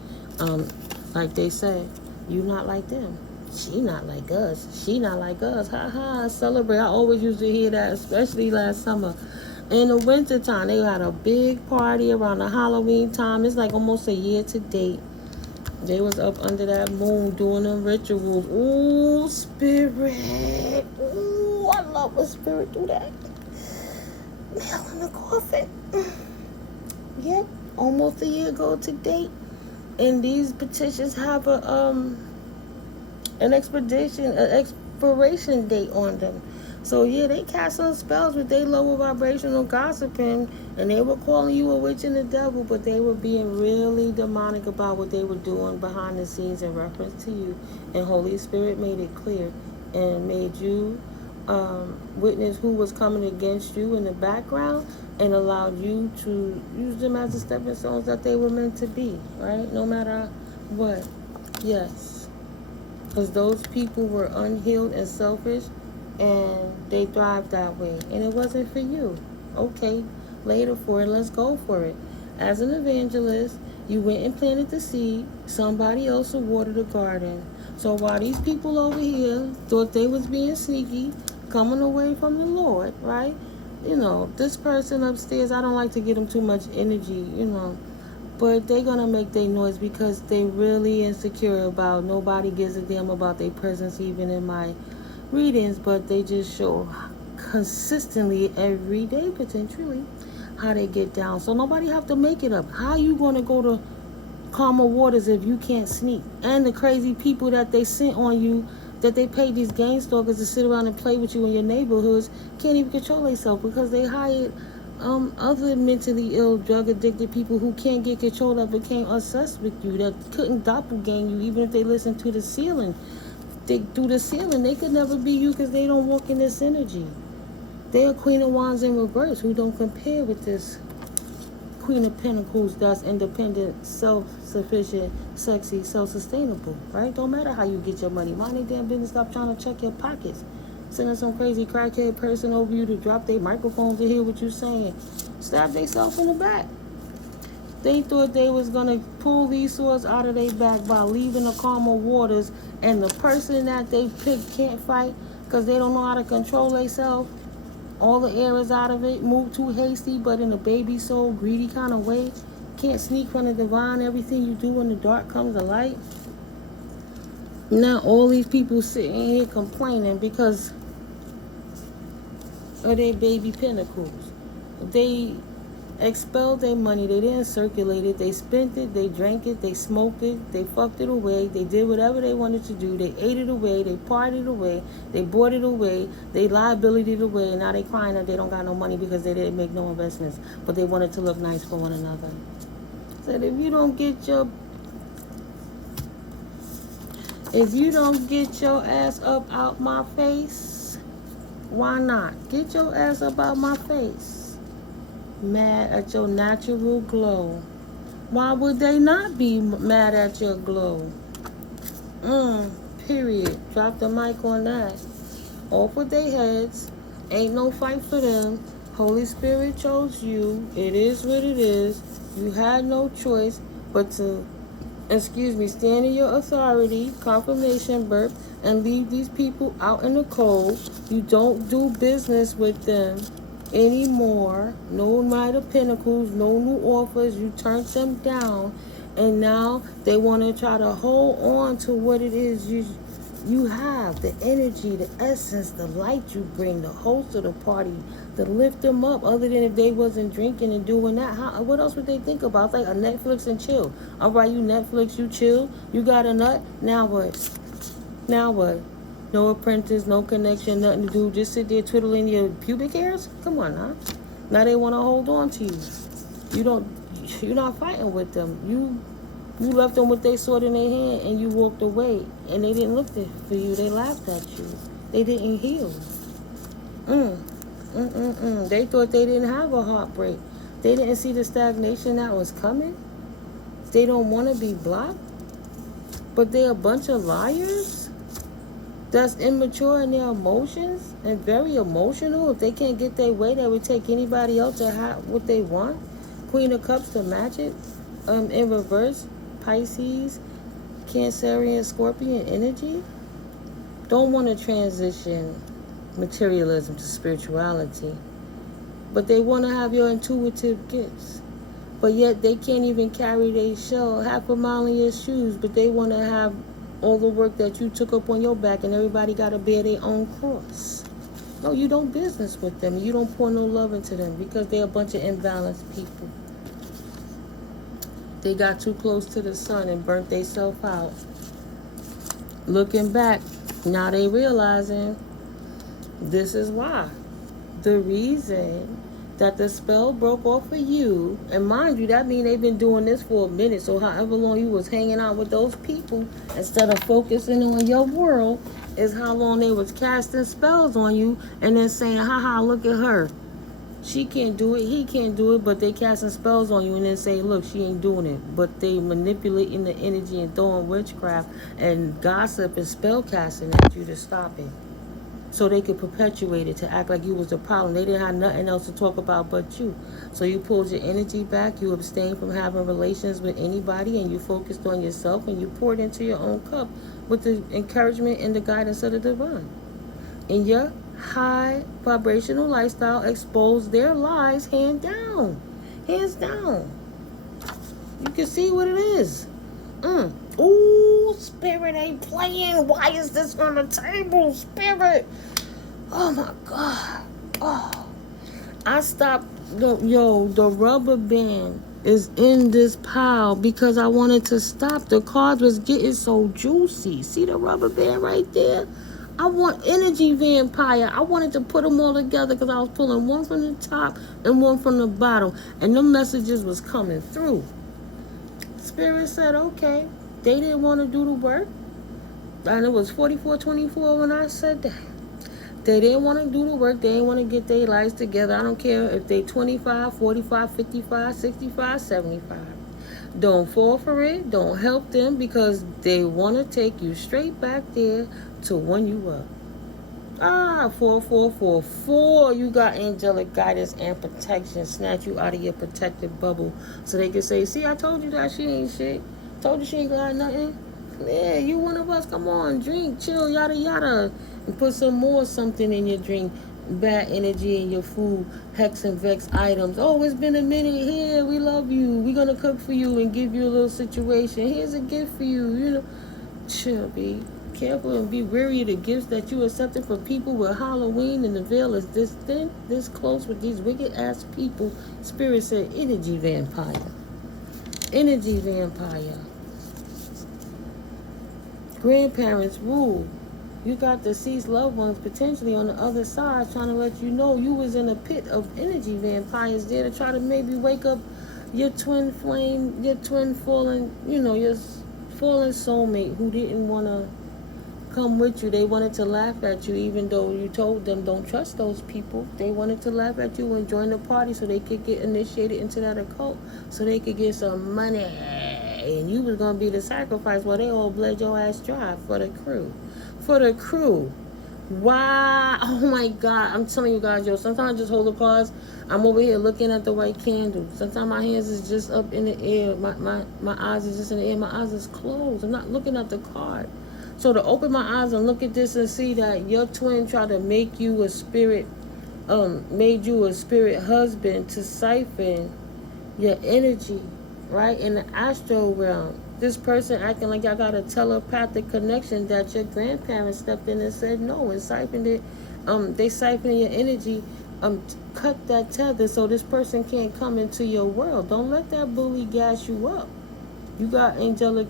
Like they say, you not like them. She not like us. She not like us. Ha ha. Celebrate. I always used to hear that, especially last summer. In the winter time, they had a big party around the Halloween time. It's like almost a year to date. They was up under that moon doing them rituals. Ooh, spirit. Ooh, I love when spirit do that. Nail in the coffin. Yep, almost a year ago to date. And these petitions have an expiration date on them. So yeah, they cast some spells with their lower vibrational gossiping, and they were calling you a witch and the devil, but they were being really demonic about what they were doing behind the scenes in reference to you. And Holy Spirit made it clear and made you witness who was coming against you in the background, and allowed you to use them as the stepping stones that they were meant to be, right? No matter what. Yes. Because those people were unhealed and selfish, and they thrived that way. And it wasn't for you. Okay, later for it, let's go for it. As an evangelist, you went and planted the seed. Somebody else will water the garden. So while these people over here thought they was being sneaky, coming away from the Lord, right? This person upstairs, I don't like to give them too much energy, but they're going to make their noise because they really insecure about nobody gives a damn about their presence even in my readings, but they just show consistently every day potentially how they get down. So nobody have to make it up. How you going to go to calmer waters if you can't sneak? And the crazy people that they sent on you, that they paid these gang stalkers to sit around and play with you in your neighborhoods, can't even control themselves because they hired other mentally ill, drug addicted people who can't get control that became obsessed with you, that couldn't doppelgang you even if they listened to the ceiling. Through the ceiling, they could never be you because they don't walk in this energy. They're a Queen of Wands in reverse who don't compare with this Queen of Pentacles that's independent, self-sufficient, sexy, self-sustainable, right? Don't matter how you get your money. Mind your damn business. Stop trying to check your pockets. Sending some crazy crackhead person over you to drop their microphones to hear what you're saying. Stab themselves in the back. They thought they was going to pull these swords out of their back by leaving the calmer waters, and the person that they picked can't fight because they don't know how to control themselves. All the air is out of it. Move too hasty, but in a baby soul, greedy kind of way. Can't sneak from the divine. Everything you do in the dark comes to light. Now all these people sitting here complaining because of their baby pentacles. They expelled their money. They didn't circulate it. They spent it. They drank it. They smoked it. They fucked it away. They did whatever they wanted to do. They ate it away. They partied away. They bought it away. They liabilitied it away. And now they crying that they don't got no money because they didn't make no investments. But they wanted to look nice for one another. Said if you don't get your ass up out my face, why not? Get your ass up out my face. Mad at your natural glow. Why would they not be mad at your glow? Period. Drop the mic on that. Off with their heads. Ain't no fight for them. Holy Spirit chose you. It is what it is. You had no choice but to, stand in your authority, confirmation, birth, and leave these people out in the cold. You don't do business with them anymore. No Knight of Pentacles, no new offers. You turned them down, and now they want to try to hold on to what it is you have, the energy, the essence, the light you bring, the host of the party, to lift them up. Other than if they wasn't drinking and doing that, what else would they think about? It's like a Netflix and chill. All right, you Netflix, you chill, you got a nut, now what? Now what? No apprentice, no connection, nothing to do, just sit there twiddling your pubic hairs? Come on, huh? Now they want to hold on to you. You're not fighting with them. You left them with their sword in their hand and you walked away. And they didn't look for you. They laughed at you. They didn't heal. They thought they didn't have a heartbreak. They didn't see the stagnation that was coming. They don't want to be blocked. But they're a bunch of liars that's immature in their emotions and very emotional. If they can't get their way, they would take anybody else to have what they want. Queen of Cups to match it. In reverse, Pisces, Cancerian, Scorpion energy. Don't want to transition materialism to spirituality. But they want to have your intuitive gifts. But yet they can't even carry their shell half a mile in your shoes. But they want to have all the work that you took up on your back, and everybody got to bear their own cross. No, you don't business with them. You don't pour no love into them because they're a bunch of imbalanced people. They got too close to the sun and burnt themselves out. Looking back, now they realizing this is why. The reason that the spell broke off for you, and mind you, that means they've been doing this for a minute, so however long you was hanging out with those people, instead of focusing on your world, is how long they was casting spells on you, and then saying, haha, look at her. She can't do it, he can't do it, but they casting spells on you and then say, look, she ain't doing it. But they manipulating the energy and throwing witchcraft and gossip and spell casting at you to stop it. So they could perpetuate it, to act like you was the problem. They didn't have nothing else to talk about but you. So you pulled your energy back, you abstained from having relations with anybody, and you focused on yourself, and you poured into your own cup with the encouragement and the guidance of the divine. And your high vibrational lifestyle exposed their lies hands down. You can see what it is. Ooh, Spirit ain't playing. Why is this on the table, Spirit? Oh my God. Oh, I stopped. The rubber band is in this pile because I wanted to stop. The cards was getting so juicy. See the rubber band right there? I want energy vampire. I wanted to put them all together because I was pulling one from the top and one from the bottom, and the messages was coming through. Spirit said, okay, they didn't want to do the work, and it was 44-24 when I said that. They didn't want to do the work. They didn't want to get their lives together. I don't care if they 25, 45, 55, 65, 75. Don't fall for it. Don't help them because they want to take you straight back there to when you were. 4444. You got angelic guidance and protection. Snatch you out of your protected bubble so they can say, see, I told you that she ain't shit. Told you she ain't got nothing. Yeah, you one of us. Come on, drink, chill, yada, yada. And put some more something in your drink. bad energy in your food, hex and vex items. Oh, it's been a minute. Here, we love you. We're gonna cook for you and give you a little situation. Here's a gift for you. You know, chill, be careful and be wary of the gifts that you accepted from people with Halloween, and the veil is this thin, this close with these wicked ass people. Spirit said, energy vampire. Energy vampire. Grandparents rule. You got deceased loved ones potentially on the other side trying to let you know you was in a pit of energy vampires there to try to maybe wake up your twin flame, your twin fallen, your fallen soulmate who didn't want to come with you. They wanted to laugh at you even though you told them don't trust those people. They wanted to laugh at you and join the party so they could get initiated into that occult so they could get some money. And you was going to be the sacrifice while they all bled your ass dry for the crew. For the crew. Wow. Oh my God. I'm telling you guys, yo, sometimes I just hold the cards. I'm over here looking at the white candle. Sometimes my hands is just up in the air. My eyes is just in the air. My eyes is closed. I'm not looking at the card. So to open my eyes and look at this and see that your twin tried to make you a spirit, made you a spirit husband to siphon your energy, right, in the astral realm. This person acting like y'all got a telepathic connection that your grandparents stepped in and said no and siphoned it. They siphoned your energy, cut that tether so this person can't come into your world. Don't let that bully gas you up. You got angelic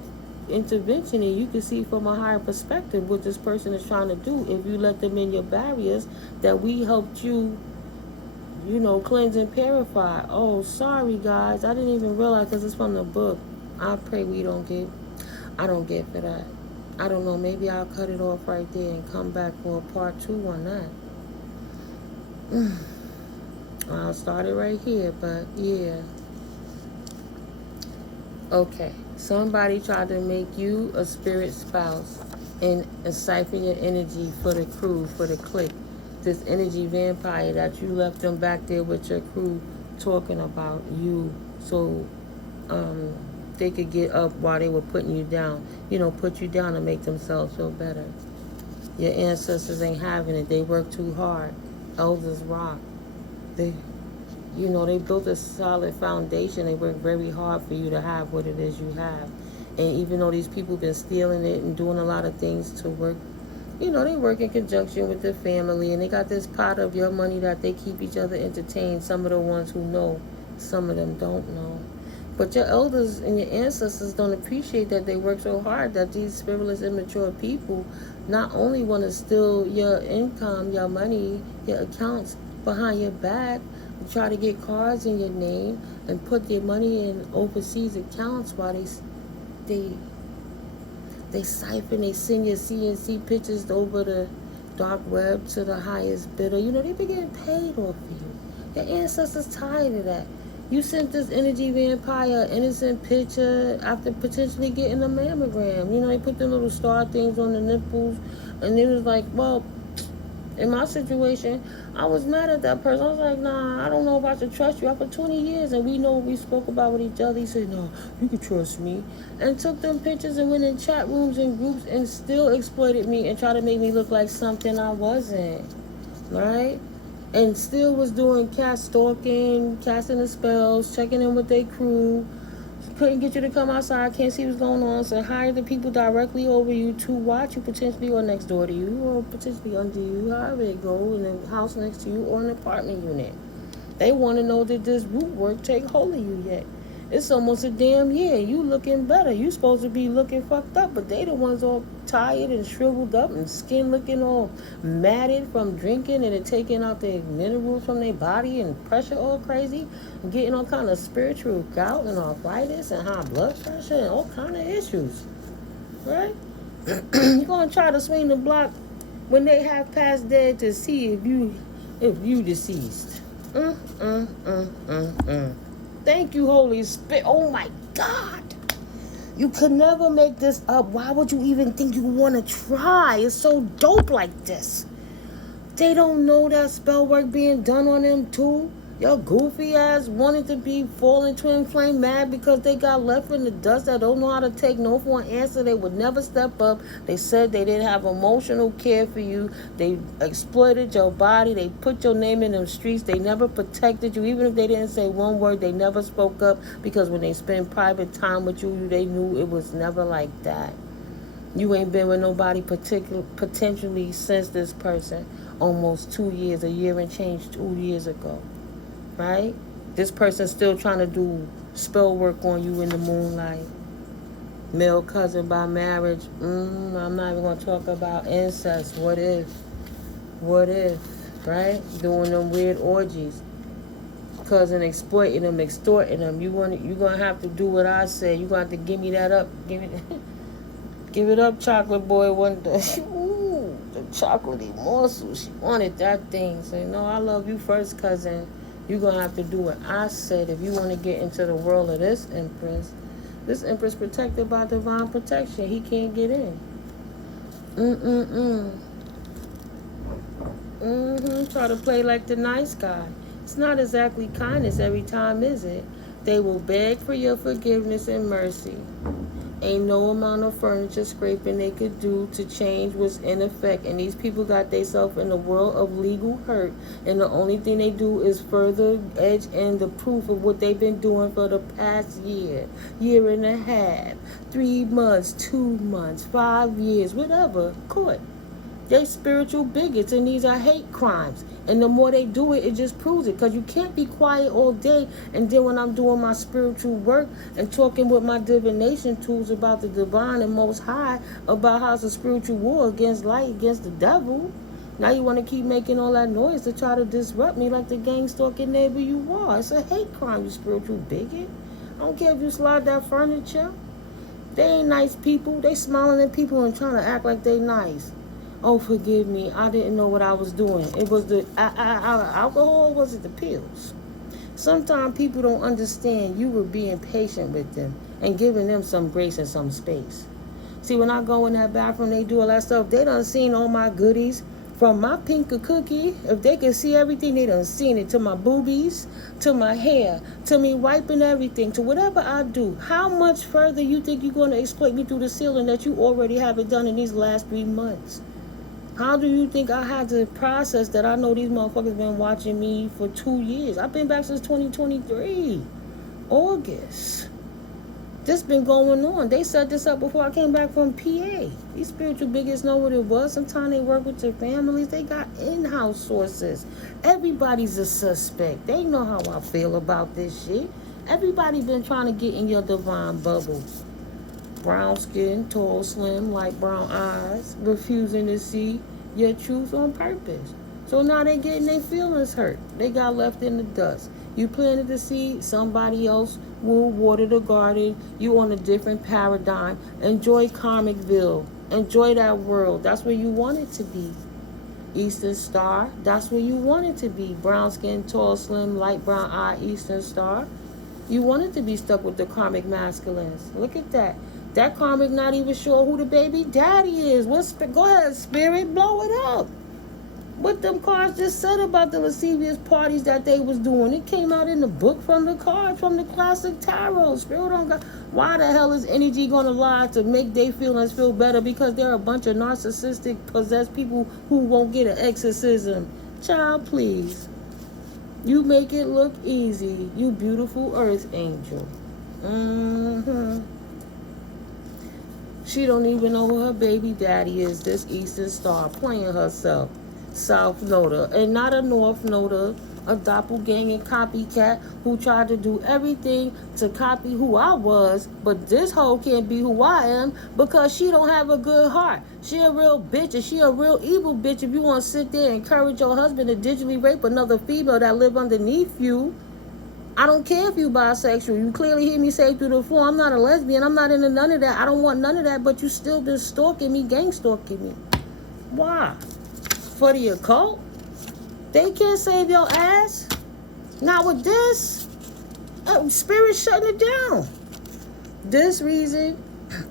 intervention and you can see from a higher perspective what this person is trying to do if you let them in your barriers that we helped you, cleanse and purify. Oh, sorry guys, I didn't even realize because it's from the book. I pray I don't get for that. I don't know, maybe I'll cut it off right there and come back for a part 2 on that. I'll start it right here, but yeah. Okay, somebody tried to make you a spirit spouse and siphon your energy for the crew, for the clique. This energy vampire that you left them back there with your crew talking about you so they could get up while they were putting you down. Put you down to make themselves feel better. Your ancestors ain't having it. They work too hard. Elders rock. They built a solid foundation. They work very hard for you to have what it is you have. And even though these people been stealing it and doing a lot of things to work, they work in conjunction with their family. And they got this pot of your money that they keep each other entertained. Some of the ones who know, some of them don't know. But your elders and your ancestors don't appreciate that they work so hard, that these spiritless, immature people not only want to steal your income, your money, your accounts behind your back, try to get cards in your name and put your money in overseas accounts while they siphon, they send your CNC pictures over the dark web to the highest bidder. They be getting paid off of you. Your ancestors tired of that. You sent this energy vampire innocent picture after potentially getting a mammogram. They put the little star things on the nipples, and it was like, well, in my situation, I was mad at that person. I was like, nah, I don't know if I should trust you. After 20 years, and we know what we spoke about with each other. He said, no, you can trust me. And took them pictures and went in chat rooms and groups and still exploited me and tried to make me look like something I wasn't, right? And still was doing cat stalking, casting the spells, checking in with their crew. Couldn't get you to come outside, can't see what's going on, so hire the people directly over you to watch you potentially, or next door to you, or potentially under you, however it go, in the house next to you, or an apartment unit. They want to know that this root work take hold of you yet. It's almost a damn year. You looking better. You supposed to be looking fucked up, but they the ones all tired and shriveled up and skin looking all matted from drinking and taking out the minerals from their body and pressure all crazy and getting all kind of spiritual gout and arthritis and high blood pressure and all kind of issues, right? You're going to try to swing the block when they have passed dead to see if you deceased. Thank you, Holy Spirit. Oh my God. You could never make this up. Why would you even think you want to try? It's so dope like this. They don't know that spell work being done on them too. Your goofy ass wanted to be falling twin flame mad because they got left in the dust that don't know how to take no for an answer. They would never step up. They said they didn't have emotional care for you. They exploited your body. They put your name in them streets. They never protected you. Even if they didn't say one word, they never spoke up, because when they spend private time with you, they knew it was never like that. You ain't been with nobody potentially since this person almost 2 years, a year and change 2 years ago. Right? This person's still trying to do spell work on you in the moonlight. Male cousin by marriage. I'm not even going to talk about incest. What if? What if? Right? Doing them weird orgies. Cousin exploiting them, extorting them. You're going to have to do what I say. You're going to have to give me that up. Give it up, chocolate boy. One day. Ooh, the chocolatey morsel. She wanted that thing. Say, no, I love you first, cousin. You're going to have to do what I said if you want to get into the world of this empress. This empress protected by divine protection. He can't get in. Try to play like the nice guy. It's not exactly kindness every time, is it? They will beg for your forgiveness and mercy. Ain't no amount of furniture scraping they could do to change what's in effect. And these people got themselves in the world of legal hurt. And the only thing they do is further edge in the proof of what they've been doing for the past year, year and a half, 3 months, 2 months, 5 years, whatever, court. They spiritual bigots, and these are hate crimes. And the more they do it, it just proves it. Because you can't be quiet all day, and then when I'm doing my spiritual work and talking with my divination tools about the divine and most high, about how it's a spiritual war against light, against the devil, now you want to keep making all that noise to try to disrupt me like the gang stalking neighbor you are. It's a hate crime, you spiritual bigot. I don't care if you slide that furniture. They ain't nice people. They smiling at people and trying to act like they nice. Oh, forgive me. I didn't know what I was doing. It was the alcohol, or was it the pills? Sometimes people don't understand you were being patient with them and giving them some grace and some space. See, when I go in that bathroom, they do all that stuff. They done seen all my goodies. From my pink cookie, if they can see everything, they done seen it. To my boobies, to my hair, to me wiping everything, to whatever I do. How much further you think you're going to exploit me through the ceiling that you already haven't done in these last 3 months? How do you think I had to process that? I know these motherfuckers been watching me for 2 years. I've been back since 2023, August. This been going on. They set this up before I came back from PA. These spiritual bigots know what it was. Sometimes they work with their families. They got in-house sources. Everybody's a suspect. They know how I feel about this shit. Everybody been trying to get in your divine bubble. Brown skin, tall, slim, light brown eyes, refusing to see your truth on purpose. So now they getting their feelings hurt. They got left in the dust. You planted the seed, somebody else will water the garden. You on a different paradigm. Enjoy Karmicville. Enjoy that world. That's where you want it to be. Eastern Star, that's where you want it to be. Brown skin, tall, slim, light brown eye, Eastern Star. You want it to be stuck with the karmic masculines. Look at that. That karmic not even sure who the baby daddy is. Go ahead, spirit, blow it up. What them cards just said about the lascivious parties that they was doing. It came out in the book from the cards, from the classic tarot. Spirit don't got. Why the hell is energy going to lie to make their feelings feel better? Because they're a bunch of narcissistic, possessed people who won't get an exorcism. Child, please. You make it look easy. You beautiful earth angel. She don't even know who her baby daddy is, this Eastern Star, playing herself. South Noda, and not a North Noda, a doppelganger copycat who tried to do everything to copy who I was, but this hoe can't be who I am because she don't have a good heart. She a real bitch, and she a real evil bitch if you want to sit there and encourage your husband to digitally rape another female that live underneath you. I don't care if you bisexual. You clearly hear me say through the floor, I'm not a lesbian. I'm not into none of that. I don't want none of that, but you still been stalking me, gang stalking me. Why? For the occult? They can't save your ass. Not with this. Spirit shutting it down. This reason,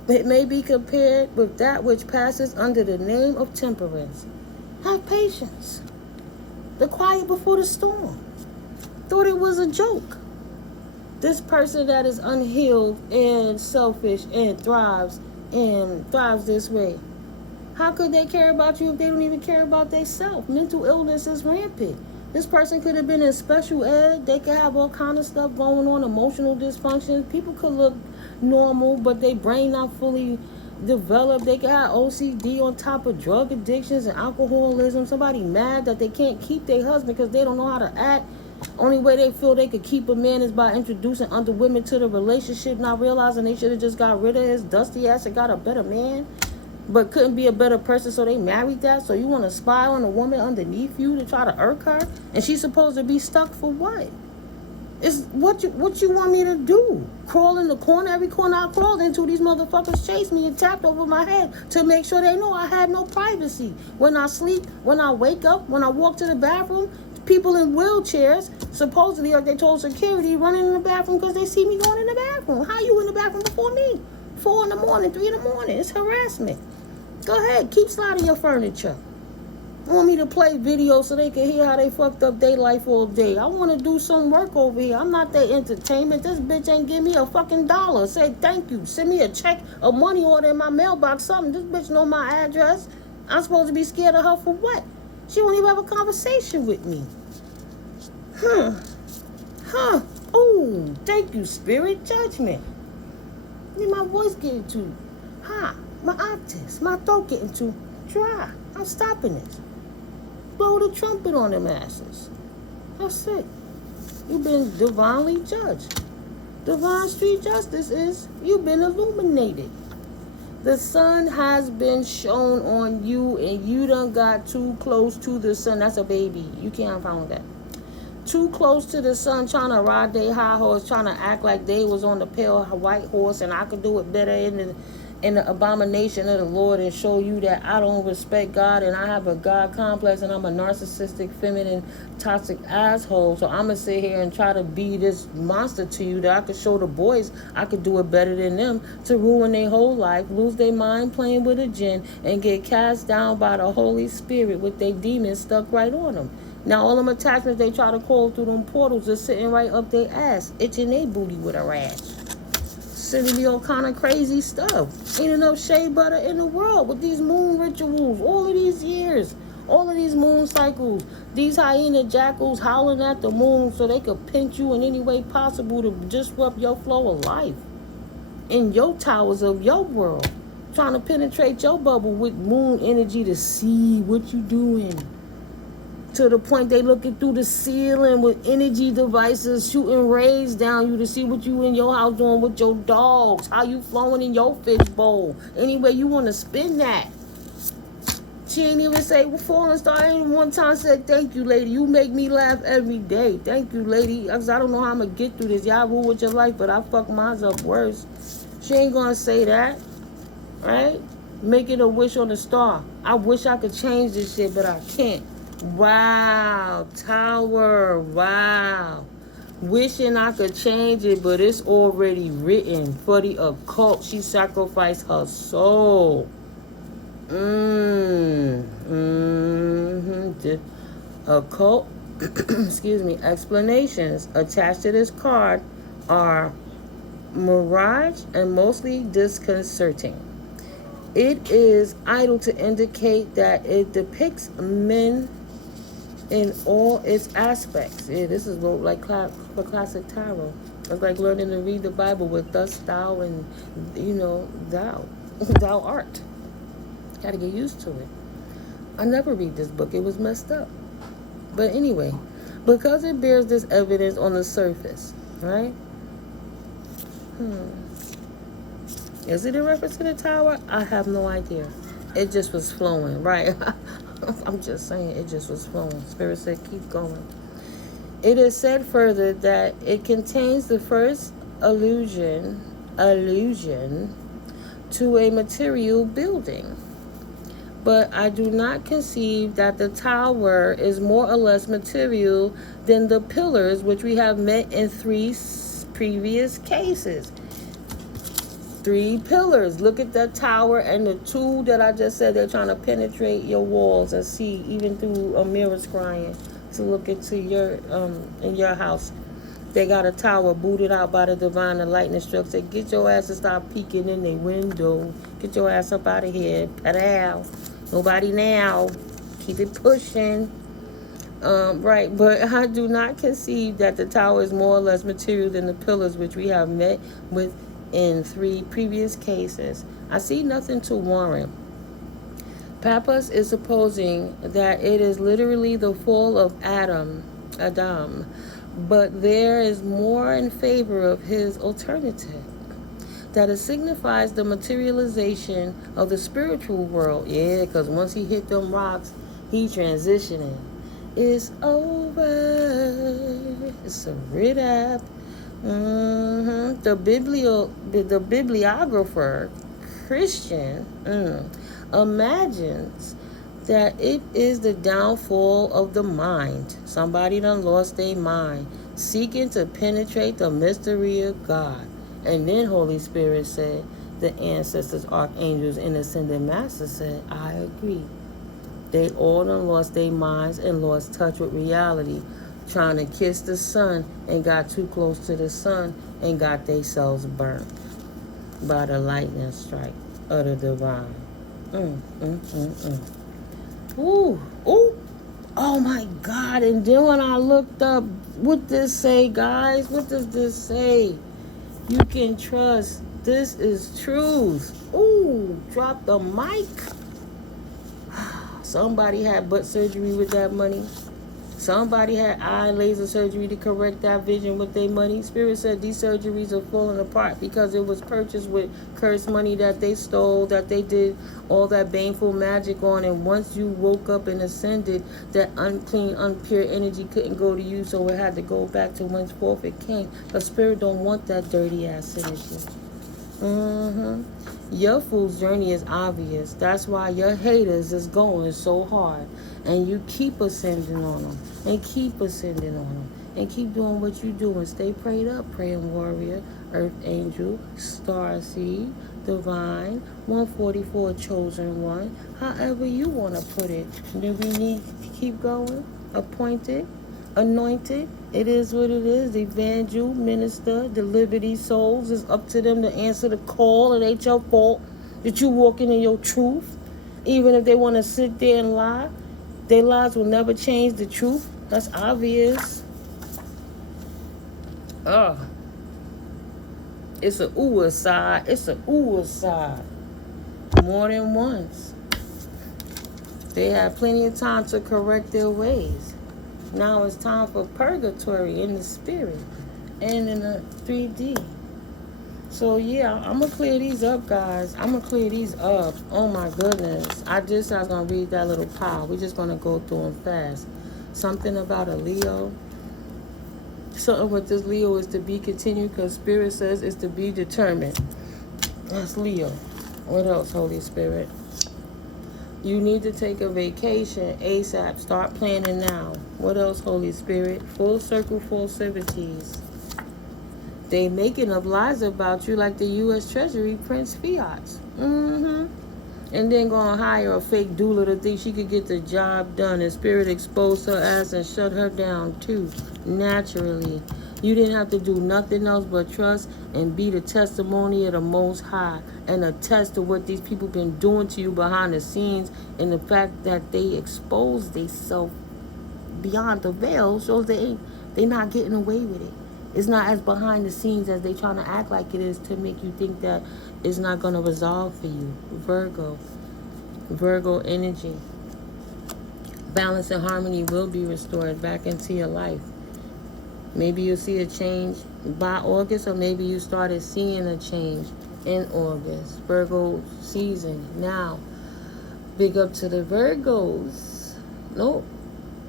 it may be compared with that which passes under the name of temperance. Have patience. The quiet before the storm. thought it was a joke. This person that is unhealed and selfish and thrives this way. How could they care about you if they don't even care about themselves? Mental illness is rampant. This person could have been in special ed. They could have all kind of stuff going on, emotional dysfunction. People could look normal, but their brain not fully developed. They could have OCD on top of drug addictions and alcoholism. Somebody mad that they can't keep their husband because they don't know how to act. Only way they feel they could keep a man is by introducing other women to the relationship, not realizing they should have just got rid of his dusty ass and got a better man, but couldn't be a better person, so they married that. So you want to spy on a woman underneath you to try to irk her, and she's supposed to be stuck for what? It's what you want me to do? Crawl in the corner? Every corner I crawled into, these motherfuckers chased me and tapped over my head to make sure they know I had no privacy. When I sleep, when I wake up, when I walk to the bathroom, people in wheelchairs, supposedly, like they told security, running in the bathroom because they see me going in the bathroom. How you in the bathroom before me? 4 in the morning, 3 in the morning. It's harassment. Go ahead, keep sliding your furniture. Want me to play videos so they can hear how they fucked up their life all day. I want to do some work over here. I'm not their entertainment. This bitch ain't give me a fucking dollar. Say thank you. Send me a check, a money order in my mailbox, something. This bitch know my address. I'm supposed to be scared of her for what? She won't even have a conversation with me. Oh, thank you, spirit. Judgment. My voice getting too hot. My octaves, my throat getting too dry. I'm stopping this. Blow the trumpet on them asses. That's it. You've been divinely judged. Divine street justice is you've been illuminated. The sun has been shown on you, and you done got too close to the sun. That's a baby. You can't find that. Too close to the sun, trying to ride their high horse, trying to act like they was on the pale white horse, and I could do it better in the abomination of the Lord, and show you that I don't respect God, and I have a God complex, and I'm a narcissistic, feminine, toxic asshole. So I'm going to sit here and try to be this monster to you that I could show the boys I could do it better than them, to ruin their whole life, lose their mind playing with a jinn, and get cast down by the Holy Spirit with their demons stuck right on them. Now all them attachments they try to call through them portals are sitting right up their ass, itching their booty with a rash. Sending me all kind of crazy stuff. Ain't enough shea butter in the world with these moon rituals. All of these years. All of these moon cycles. These hyena jackals howling at the moon so they could pinch you in any way possible to disrupt your flow of life. In your towers of your world. Trying to penetrate your bubble with moon energy to see what you doing. To the point they looking through the ceiling with energy devices shooting rays down you to see what you in your house doing with your dogs, how you flowing in your fish bowl, any way you want to spin that. She ain't even say, well, falling star ain't one time said, thank you, lady. You make me laugh every day. Thank you, lady. Because I don't know how I'm going to get through this. Y'all rule with your life, but I fuck mine up worse. She ain't going to say that, right? Making a wish on the star. I wish I could change this shit, but I can't. Wow, Tower, wow. Wishing I could change it, but it's already written. For the occult, she sacrificed her soul. The occult, excuse me, explanations attached to this card are mirage and mostly disconcerting. It is idle to indicate that it depicts men in all its aspects. Yeah, this is like for classic tarot. It's like learning to read the Bible with thus, thou, and, thou. Thou art. Gotta get used to it. I never read this book. It was messed up. But anyway, because it bears this evidence on the surface, right? Is it a reference to the tower? I have no idea. It just was flowing, right? I'm just saying, it just was flowing. Spirit said, keep going. It is said further that it contains the first allusion to a material building. But I do not conceive that the tower is more or less material than the pillars, which we have met in 3 previous cases. 3 pillars. Look at that tower and the 2 that I just said they're trying to penetrate your walls and see even through a mirror scrying. to look into your in your house. They got a tower booted out by the divine, the lightning struck. Say, get your ass to stop peeking in the window. Get your ass up out of here. Padow. Nobody now. Keep it pushing. Right, but I do not conceive that the tower is more or less material than the pillars which we have met with in 3 previous cases. I see nothing to warrant. Papas is supposing that it is literally the fall of Adam, but there is more in favor of his alternative. That it signifies the materialization of the spiritual world. Yeah, because once he hit them rocks, he transitioning. It's over. It's a rid app. The bibliographer, Christian, imagines that it is the downfall of the mind. Somebody done lost their mind, seeking to penetrate the mystery of God. And then Holy Spirit said, the ancestors, archangels, and ascended masters said, I agree. They all done lost their minds and lost touch with reality, trying to kiss the sun and got too close to the sun and got themselves burnt by the lightning strike of the divine. Ooh, ooh. Oh my God. And then when I looked up, what this say, guys? What does this say? You can trust. This is truth. Ooh, drop the mic. Somebody had butt surgery with that money. Somebody had eye laser surgery to correct that vision with their money. Spirit said these surgeries are falling apart because it was purchased with cursed money that they stole, that they did all that baneful magic on. And once you woke up and ascended, that unclean, impure energy couldn't go to you, so it had to go back to whence forth it came. But Spirit don't want that dirty ass energy. Your fool's journey is obvious. That's why your haters is going so hard. And you keep ascending on them. And keep ascending on them. And keep doing what you do. And stay prayed up, praying warrior, earth angel, star seed, divine, 144 chosen one. However you want to put it. Do we need to keep going? Appointed, anointed. It is what it is. The evangel, minister, the liberty souls. It's up to them to answer the call. It ain't your fault that you walking in your truth. Even if they want to sit there and lie, their lies will never change the truth. That's obvious. It's a ooh side. It's a ooh side. More than once. They had plenty of time to correct their ways. Now it's time for purgatory in the spirit and in the 3D. So yeah, I'm going to clear these up, guys. I'm going to clear these up. Oh my goodness. I was going to read that little pile. We're just going to go through them fast. Something about a Leo. Something with this Leo is to be continued because Spirit says it's to be determined. That's Leo. What else, Holy Spirit? You need to take a vacation ASAP. Start planning now. What else, Holy Spirit? Full circle falsities. They making up lies about you like the U.S. Treasury prints fiats. And then gonna hire a fake doula to think she could get the job done. And Spirit exposed her ass and shut her down too. Naturally. You didn't have to do nothing else but trust and be the testimony of the Most High and attest to what these people been doing to you behind the scenes, and the fact that they exposed themselves beyond the veil shows they not getting away with it. It's not as behind the scenes as they trying to act like it is to make you think that it's not going to resolve for you. Virgo energy. Balance and harmony will be restored back into your life. Maybe you'll see a change by August, or maybe you started seeing a change in August. Virgo season now. Big up to the Virgos. Nope.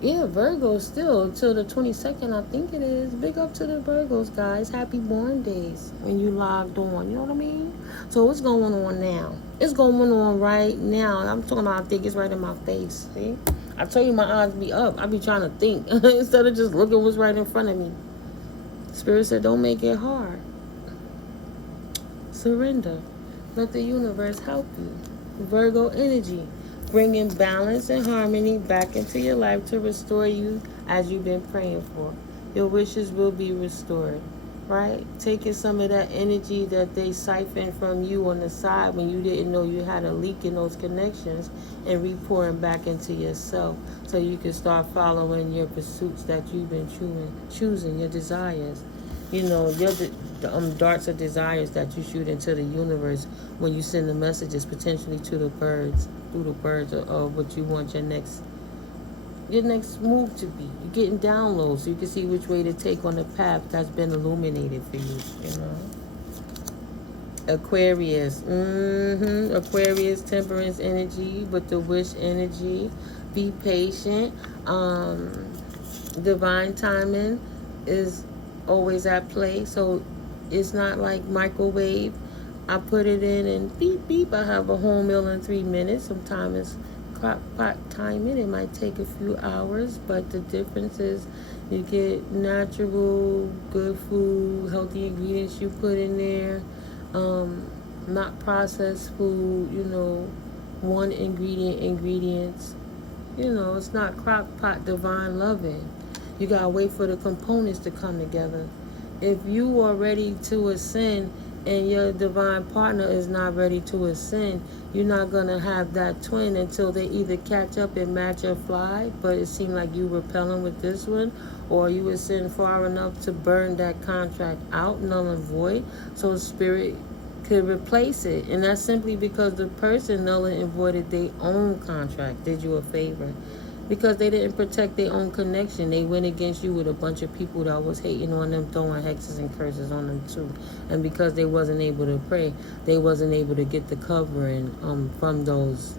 Yeah, Virgos still till the 22nd, I think it is. Big up to the Virgos, guys. Happy born days when you logged on. You know what I mean? So what's going on now? It's going on right now. I'm talking about, I think it's right in my face. See? I tell you, my eyes be up. I be trying to think instead of just looking what's right in front of me. Spirit said, don't make it hard. Surrender. Let the universe help you. Virgo energy. bringing balance and harmony back into your life to restore you as you've been praying for. Your wishes will be restored, right? Taking some of that energy that they siphoned from you on the side when you didn't know you had a leak in those connections, and re-pouring back into yourself so you can start following your pursuits that you've been choosing your desires. You know, your darts of desires that you shoot into the universe when you send the messages potentially to the birds, through the birds of what you want your next move to be. You're getting downloads so you can see which way to take on the path that's been illuminated for you, you know. Aquarius. Aquarius, temperance energy with the wish energy. Be patient. Divine timing is always at play, so it's not like microwave. I put it in and beep beep, I have a whole meal in 3 minutes. Sometimes it's crock pot timing, it might take a few hours, but the difference is you get natural, good food, healthy ingredients you put in there, not processed food, you know, one ingredients, you know, it's not crock pot divine loving. You gotta wait for the components to come together. If you are ready to ascend and your divine partner is not ready to ascend, you're not gonna have that twin until they either catch up and match or fly, but it seemed like you repelling with this one, or you ascend far enough to burn that contract out, null and void, so spirit could replace it. And that's simply because the person null and voided their own contract, did you a favor. Because they didn't protect their own connection. They went against you with a bunch of people that was hating on them, throwing hexes and curses on them too. And because they wasn't able to pray, they wasn't able to get the covering from those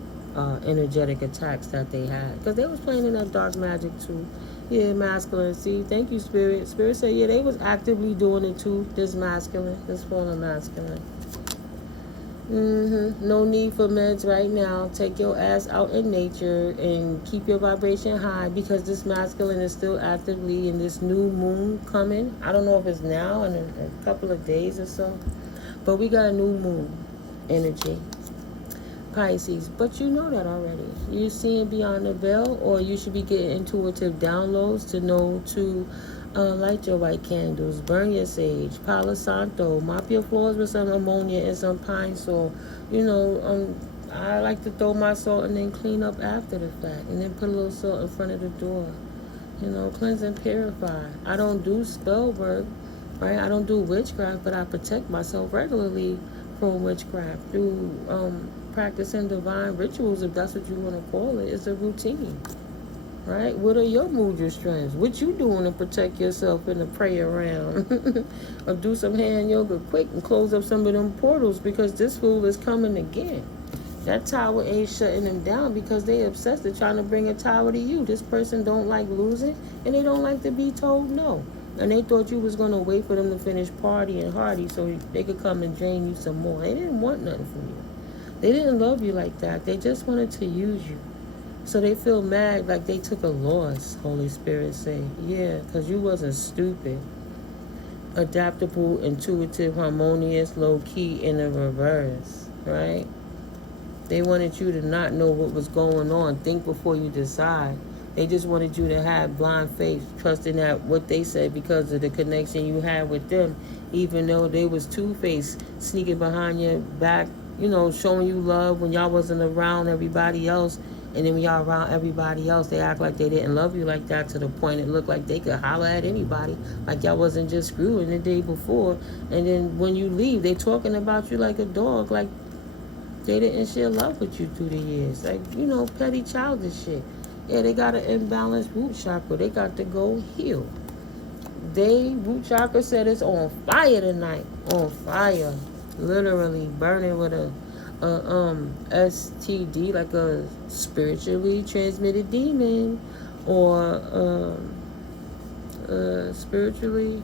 energetic attacks that they had. Because they was playing in that dark magic too. Yeah, masculine. See, thank you, Spirit. Spirit said, yeah, they was actively doing it too. This masculine, this fallen masculine. No need for meds right now. Take your ass out in nature and keep your vibration high, because this masculine is still actively in this new moon coming. I don't know if it's now in a couple of days or so, but we got a new moon energy. Pisces, but you know that already. You're seeing beyond the veil, or you should be getting intuitive downloads to know to light your white candles, burn your sage, Palo Santo, mop your floors with some ammonia and some pine sol. You know, I like to throw my salt and then clean up after the fact, and then put a little salt in front of the door. You know, cleanse and purify. I don't do spell work, right? I don't do witchcraft, but I protect myself regularly from witchcraft through practicing divine rituals, if that's what you want to call it. It's a routine. Right? What are your mudra strengths? What you doing to protect yourself in the prayer round? Or do some hand yoga quick and close up some of them portals, because this fool is coming again. That tower ain't shutting them down because they obsessed. They're trying to bring a tower to you. This person don't like losing, and they don't like to be told no. And they thought you was going to wait for them to finish partying hardy so they could come and drain you some more. They didn't want nothing from you. They didn't love you like that. They just wanted to use you. So they feel mad like they took a loss, Holy Spirit say. Yeah, because you wasn't stupid. Adaptable, intuitive, harmonious, low-key, in the reverse, right? They wanted you to not know what was going on. Think before you decide. They just wanted you to have blind faith, trusting that what they said because of the connection you had with them, even though they was two-faced, sneaking behind your back, you know, showing you love when y'all wasn't around everybody else. And then when y'all around everybody else, they act like they didn't love you like that, to the point it looked like they could holler at anybody. Like y'all wasn't just screwing the day before. And then when you leave, they talking about you like a dog. Like they didn't share love with you through the years. Like, you know, petty childish shit. Yeah, they got an imbalanced root chakra. They got to go heal. Root chakra said it's on fire tonight. On fire. Literally burning with a STD, like a spiritually transmitted demon, or spiritually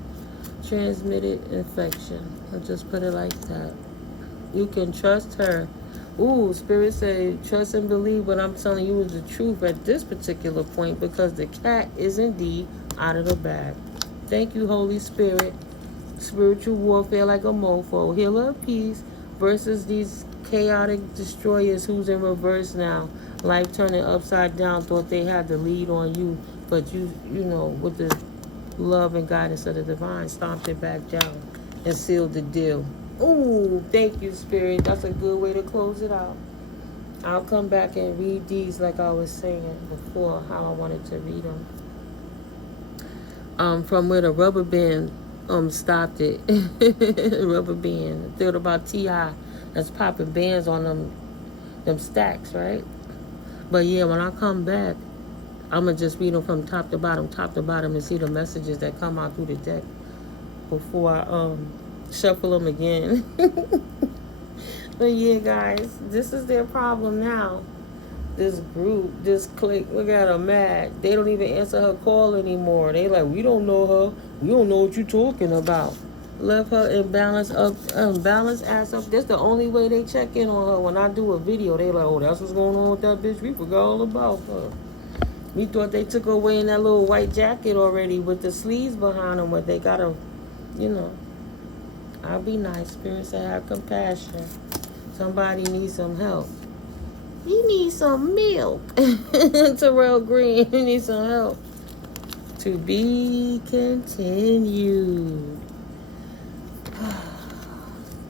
transmitted infection. I'll just put it like that. You can trust her. Ooh, Spirit said, trust and believe what I'm telling you is the truth at this particular point, because the cat is indeed out of the bag. Thank you, Holy Spirit. Spiritual warfare like a mofo. Healer of peace versus these chaotic destroyers who's in reverse now. Life turning upside down, thought they had the lead on you, but you know, with the love and guidance of the divine, stomped it back down and sealed the deal. Ooh, thank you, Spirit. That's a good way to close it out. I'll come back and read these like I was saying before, how I wanted to read them. From where the rubber band stopped it. Rubber band. Thought about T.I. that's popping bands on them stacks, right? But yeah, when I come back, I'm going to just read them from top to bottom, and see the messages that come out through the deck before I shuffle them again. But yeah, guys, this is their problem now. This group, this clique, look at her mad. They don't even answer her call anymore. They like, we don't know her. We don't know what you talking about. Left her in balance ass up. That's the only way they check in on her. When I do a video, they like, oh, that's what's going on with that bitch. We forgot all about her. We thought they took her away in that little white jacket already with the sleeves behind them, but they got her, you know. I'll be nice. Spirits that have compassion. Somebody needs some help. You need some milk. Terrell Green, you need some help. To be continued.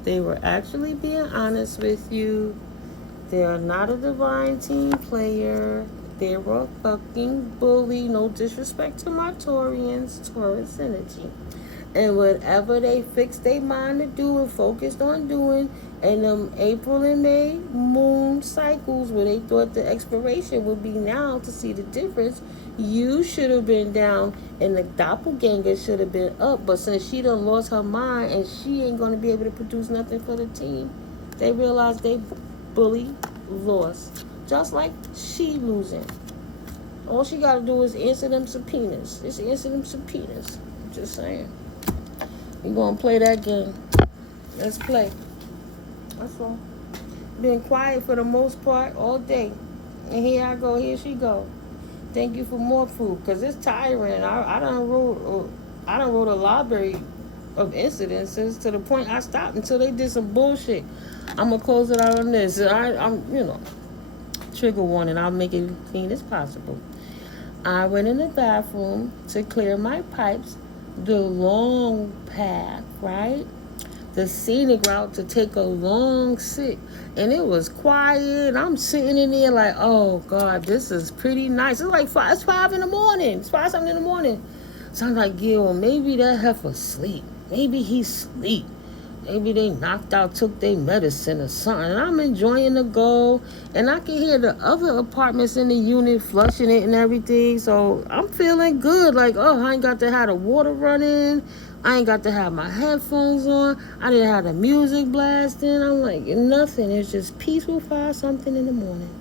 They were actually being honest with you. They are not a divine team player. They were a fucking bully. No disrespect to my Taurians, Taurus energy. And whatever they fixed their mind to do and focused on doing, and them April and May moon cycles where they thought the expiration would be now to see the difference, you should have been down and the doppelganger should have been up. But since she done lost her mind and she ain't going to be able to produce nothing for the team, they realized they bully lost. Just like she losing. All she got to do is answer them subpoenas. Just answer them subpoenas. I'm just saying. We're going to play that game. Let's play. That's all. Been quiet for the most part all day. And here I go. Here she go. Thank you for more food. Because it's tiring. I done wrote a library of incidences to the point I stopped until they did some bullshit. I'm going to close it out on this. I'm, you know, trigger warning. I'll make it clean as possible. I went in the bathroom to clear my pipes. The long path, right? The scenic route to take a long sit. And it was quiet. I'm sitting in there like, oh, God, this is pretty nice. It's like 5 in the morning. It's 5 something in the morning. So I'm like, yeah, well, maybe that heifer sleep. Maybe he sleep. Maybe they knocked out, took their medicine or something. And I'm enjoying the go. And I can hear the other apartments in the unit flushing it and everything. So I'm feeling good. Like, oh, I ain't got to have the water running. I ain't got to have my headphones on. I didn't have the music blasting. I'm like, nothing. It's just peaceful 5 something in the morning.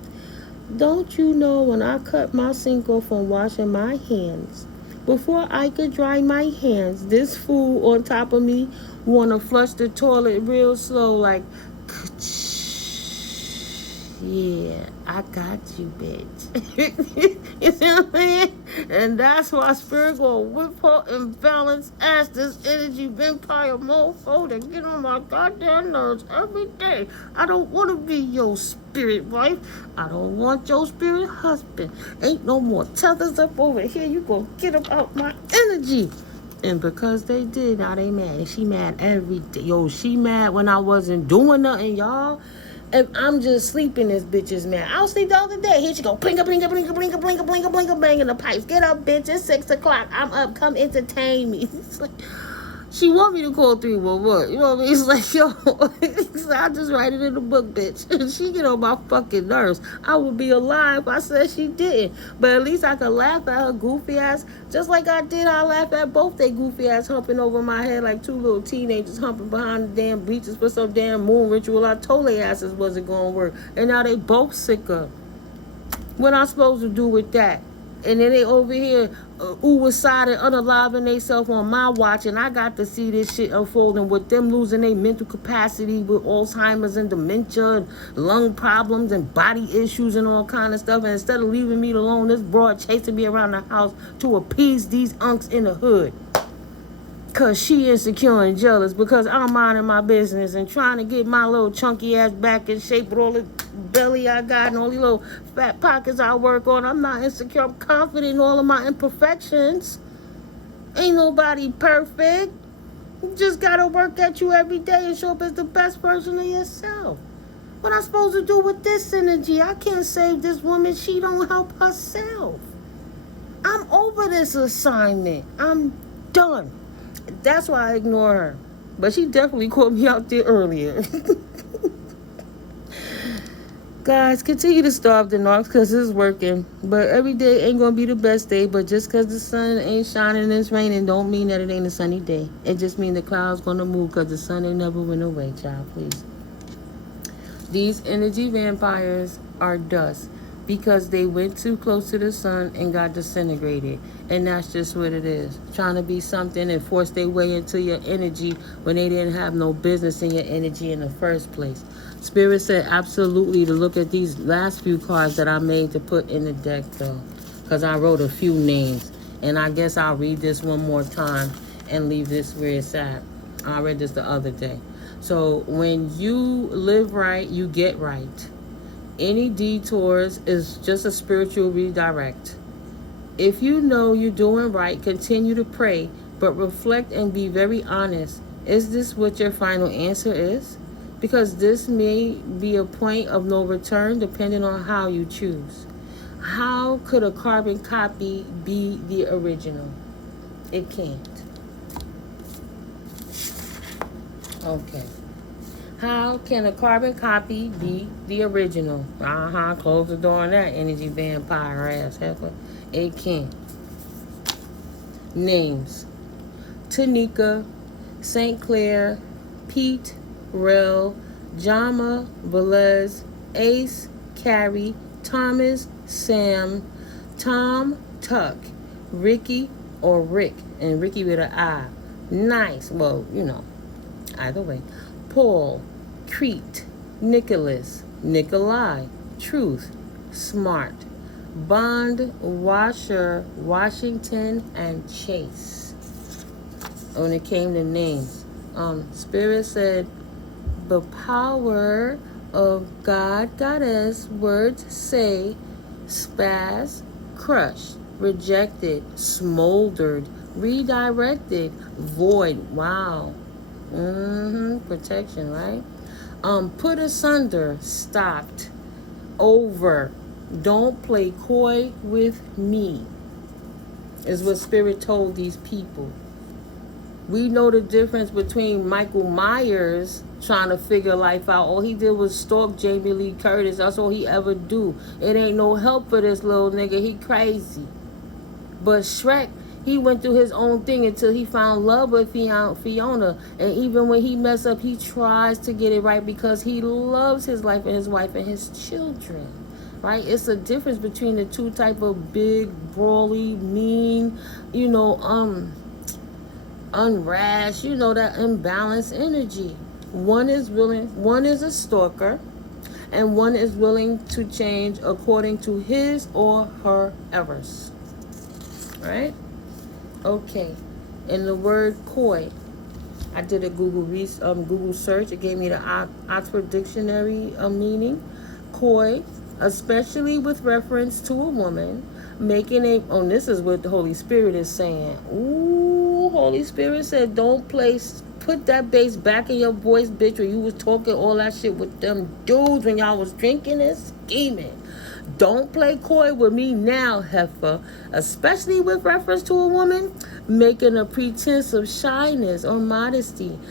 Don't you know when I cut my sink off from washing my hands, before I could dry my hands, this fool on top of me want to flush the toilet real slow, like, yeah, I got you, bitch. You see what I'm saying? And that's why Spirit gonna whip her and balance ass this energy vampire mofo to get on my goddamn nerves every day. I don't want to be your spirit wife. I don't want your spirit husband. Ain't no more tethers up over here. You gonna get about my energy. And because they did, now they mad. And she mad every day. Yo, she mad when I wasn't doing nothing, y'all. If I'm just sleeping, this bitch is mad. I was asleep the other day. Here she go. Blinka, blinka, blinka, blinka, blinka, blinka, blinka, banging the pipes. Get up, bitch. It's 6 o'clock. I'm up. Come entertain me. It's like, she want me to call 311. You know what I mean? It's like, yo, so I just write it in the book, bitch. She get on my fucking nerves. I would be alive if I said she didn't. But at least I could laugh at her goofy ass. Just like I did, I laughed at both they goofy ass humping over my head like 2 little teenagers humping behind the damn bleachers for some damn moon ritual. I told their asses wasn't going to work. And now they both sicker. What I'm supposed to do with that? And then they over here suicide and unaliving themselves on my watch, and I got to see this shit unfolding with them losing their mental capacity with Alzheimer's and dementia and lung problems and body issues and all kind of stuff. And instead of leaving me alone, this broad chasing me around the house to appease these unks in the hood. because she insecure and jealous because I'm minding my business and trying to get my little chunky ass back in shape with all the belly I got and all these little fat pockets I work on. I'm not insecure. I'm confident in all of my imperfections. Ain't nobody perfect. You just got to work at you every day and show up as the best version of yourself. What I'm supposed to do with this energy? I can't save this woman. She don't help herself. I'm over this assignment. I'm done. That's why I ignore her. But she definitely caught me out there earlier. Guys, continue to starve the narcs because it's working. But every day ain't going to be the best day. But just because the sun ain't shining and it's raining don't mean that it ain't a sunny day. It just means the clouds going to move because the sun ain't never went away, child, please. These energy vampires are dust because they went too close to the sun and got disintegrated. And that's just what it is. Trying to be something and force their way into your energy when they didn't have no business in your energy in the first place. Spirit said absolutely to look at these last few cards that I made to put in the deck, though. Because I wrote a few names. And I guess I'll read this one more time and leave this where it's at. I read this the other day. So when you live right, you get right. Any detours is just a spiritual redirect. If you know you're doing right, continue to pray, but reflect and be very honest. Is this what your final answer is? Because this may be a point of no return depending on how you choose. How could a carbon copy be the original? It can't. Okay. How can a carbon copy be the original? Close the door on that energy vampire ass heifer. It can't. Names. Tanika, St. Clair, Pete, Rel, Jama, Velez, Ace, Carrie, Thomas, Sam, Tom, Tuck, Ricky or Rick, and Ricky with an I. Nice. Well, either way. Paul, Crete, Nicholas, Nikolai, Truth, Smart, Bond, Washer, Washington, and Chase. When it came to names, Spirit said, the power of God, Goddess, words say, spaz, crushed, rejected, smoldered, redirected, void. Wow. Protection, right? Put asunder, stopped, over. Don't play coy with me, is what Spirit told these people. We know the difference between Michael Myers trying to figure life out. All he did was stalk Jamie Lee Curtis. That's all he ever do. It ain't no help for this little nigga. He crazy. But Shrek, he went through his own thing until he found love with Fiona. And even when he mess up, he tries to get it right because he loves his life and his wife and his children. Right? It's a difference between the two type of big, brawly, mean, unrash, that imbalanced energy. One is a stalker, and one is willing to change according to his or her errors. Right? Okay. And the word coy, I did a Google search. It gave me the Oxford Dictionary meaning. Coy, especially with reference to a woman, making this is what the Holy Spirit is saying. Ooh, Holy Spirit said, put that bass back in your voice, bitch, when you was talking all that shit with them dudes when y'all was drinking and scheming. Don't play coy with me now, heifer, especially with reference to a woman making a pretense of shyness or modesty.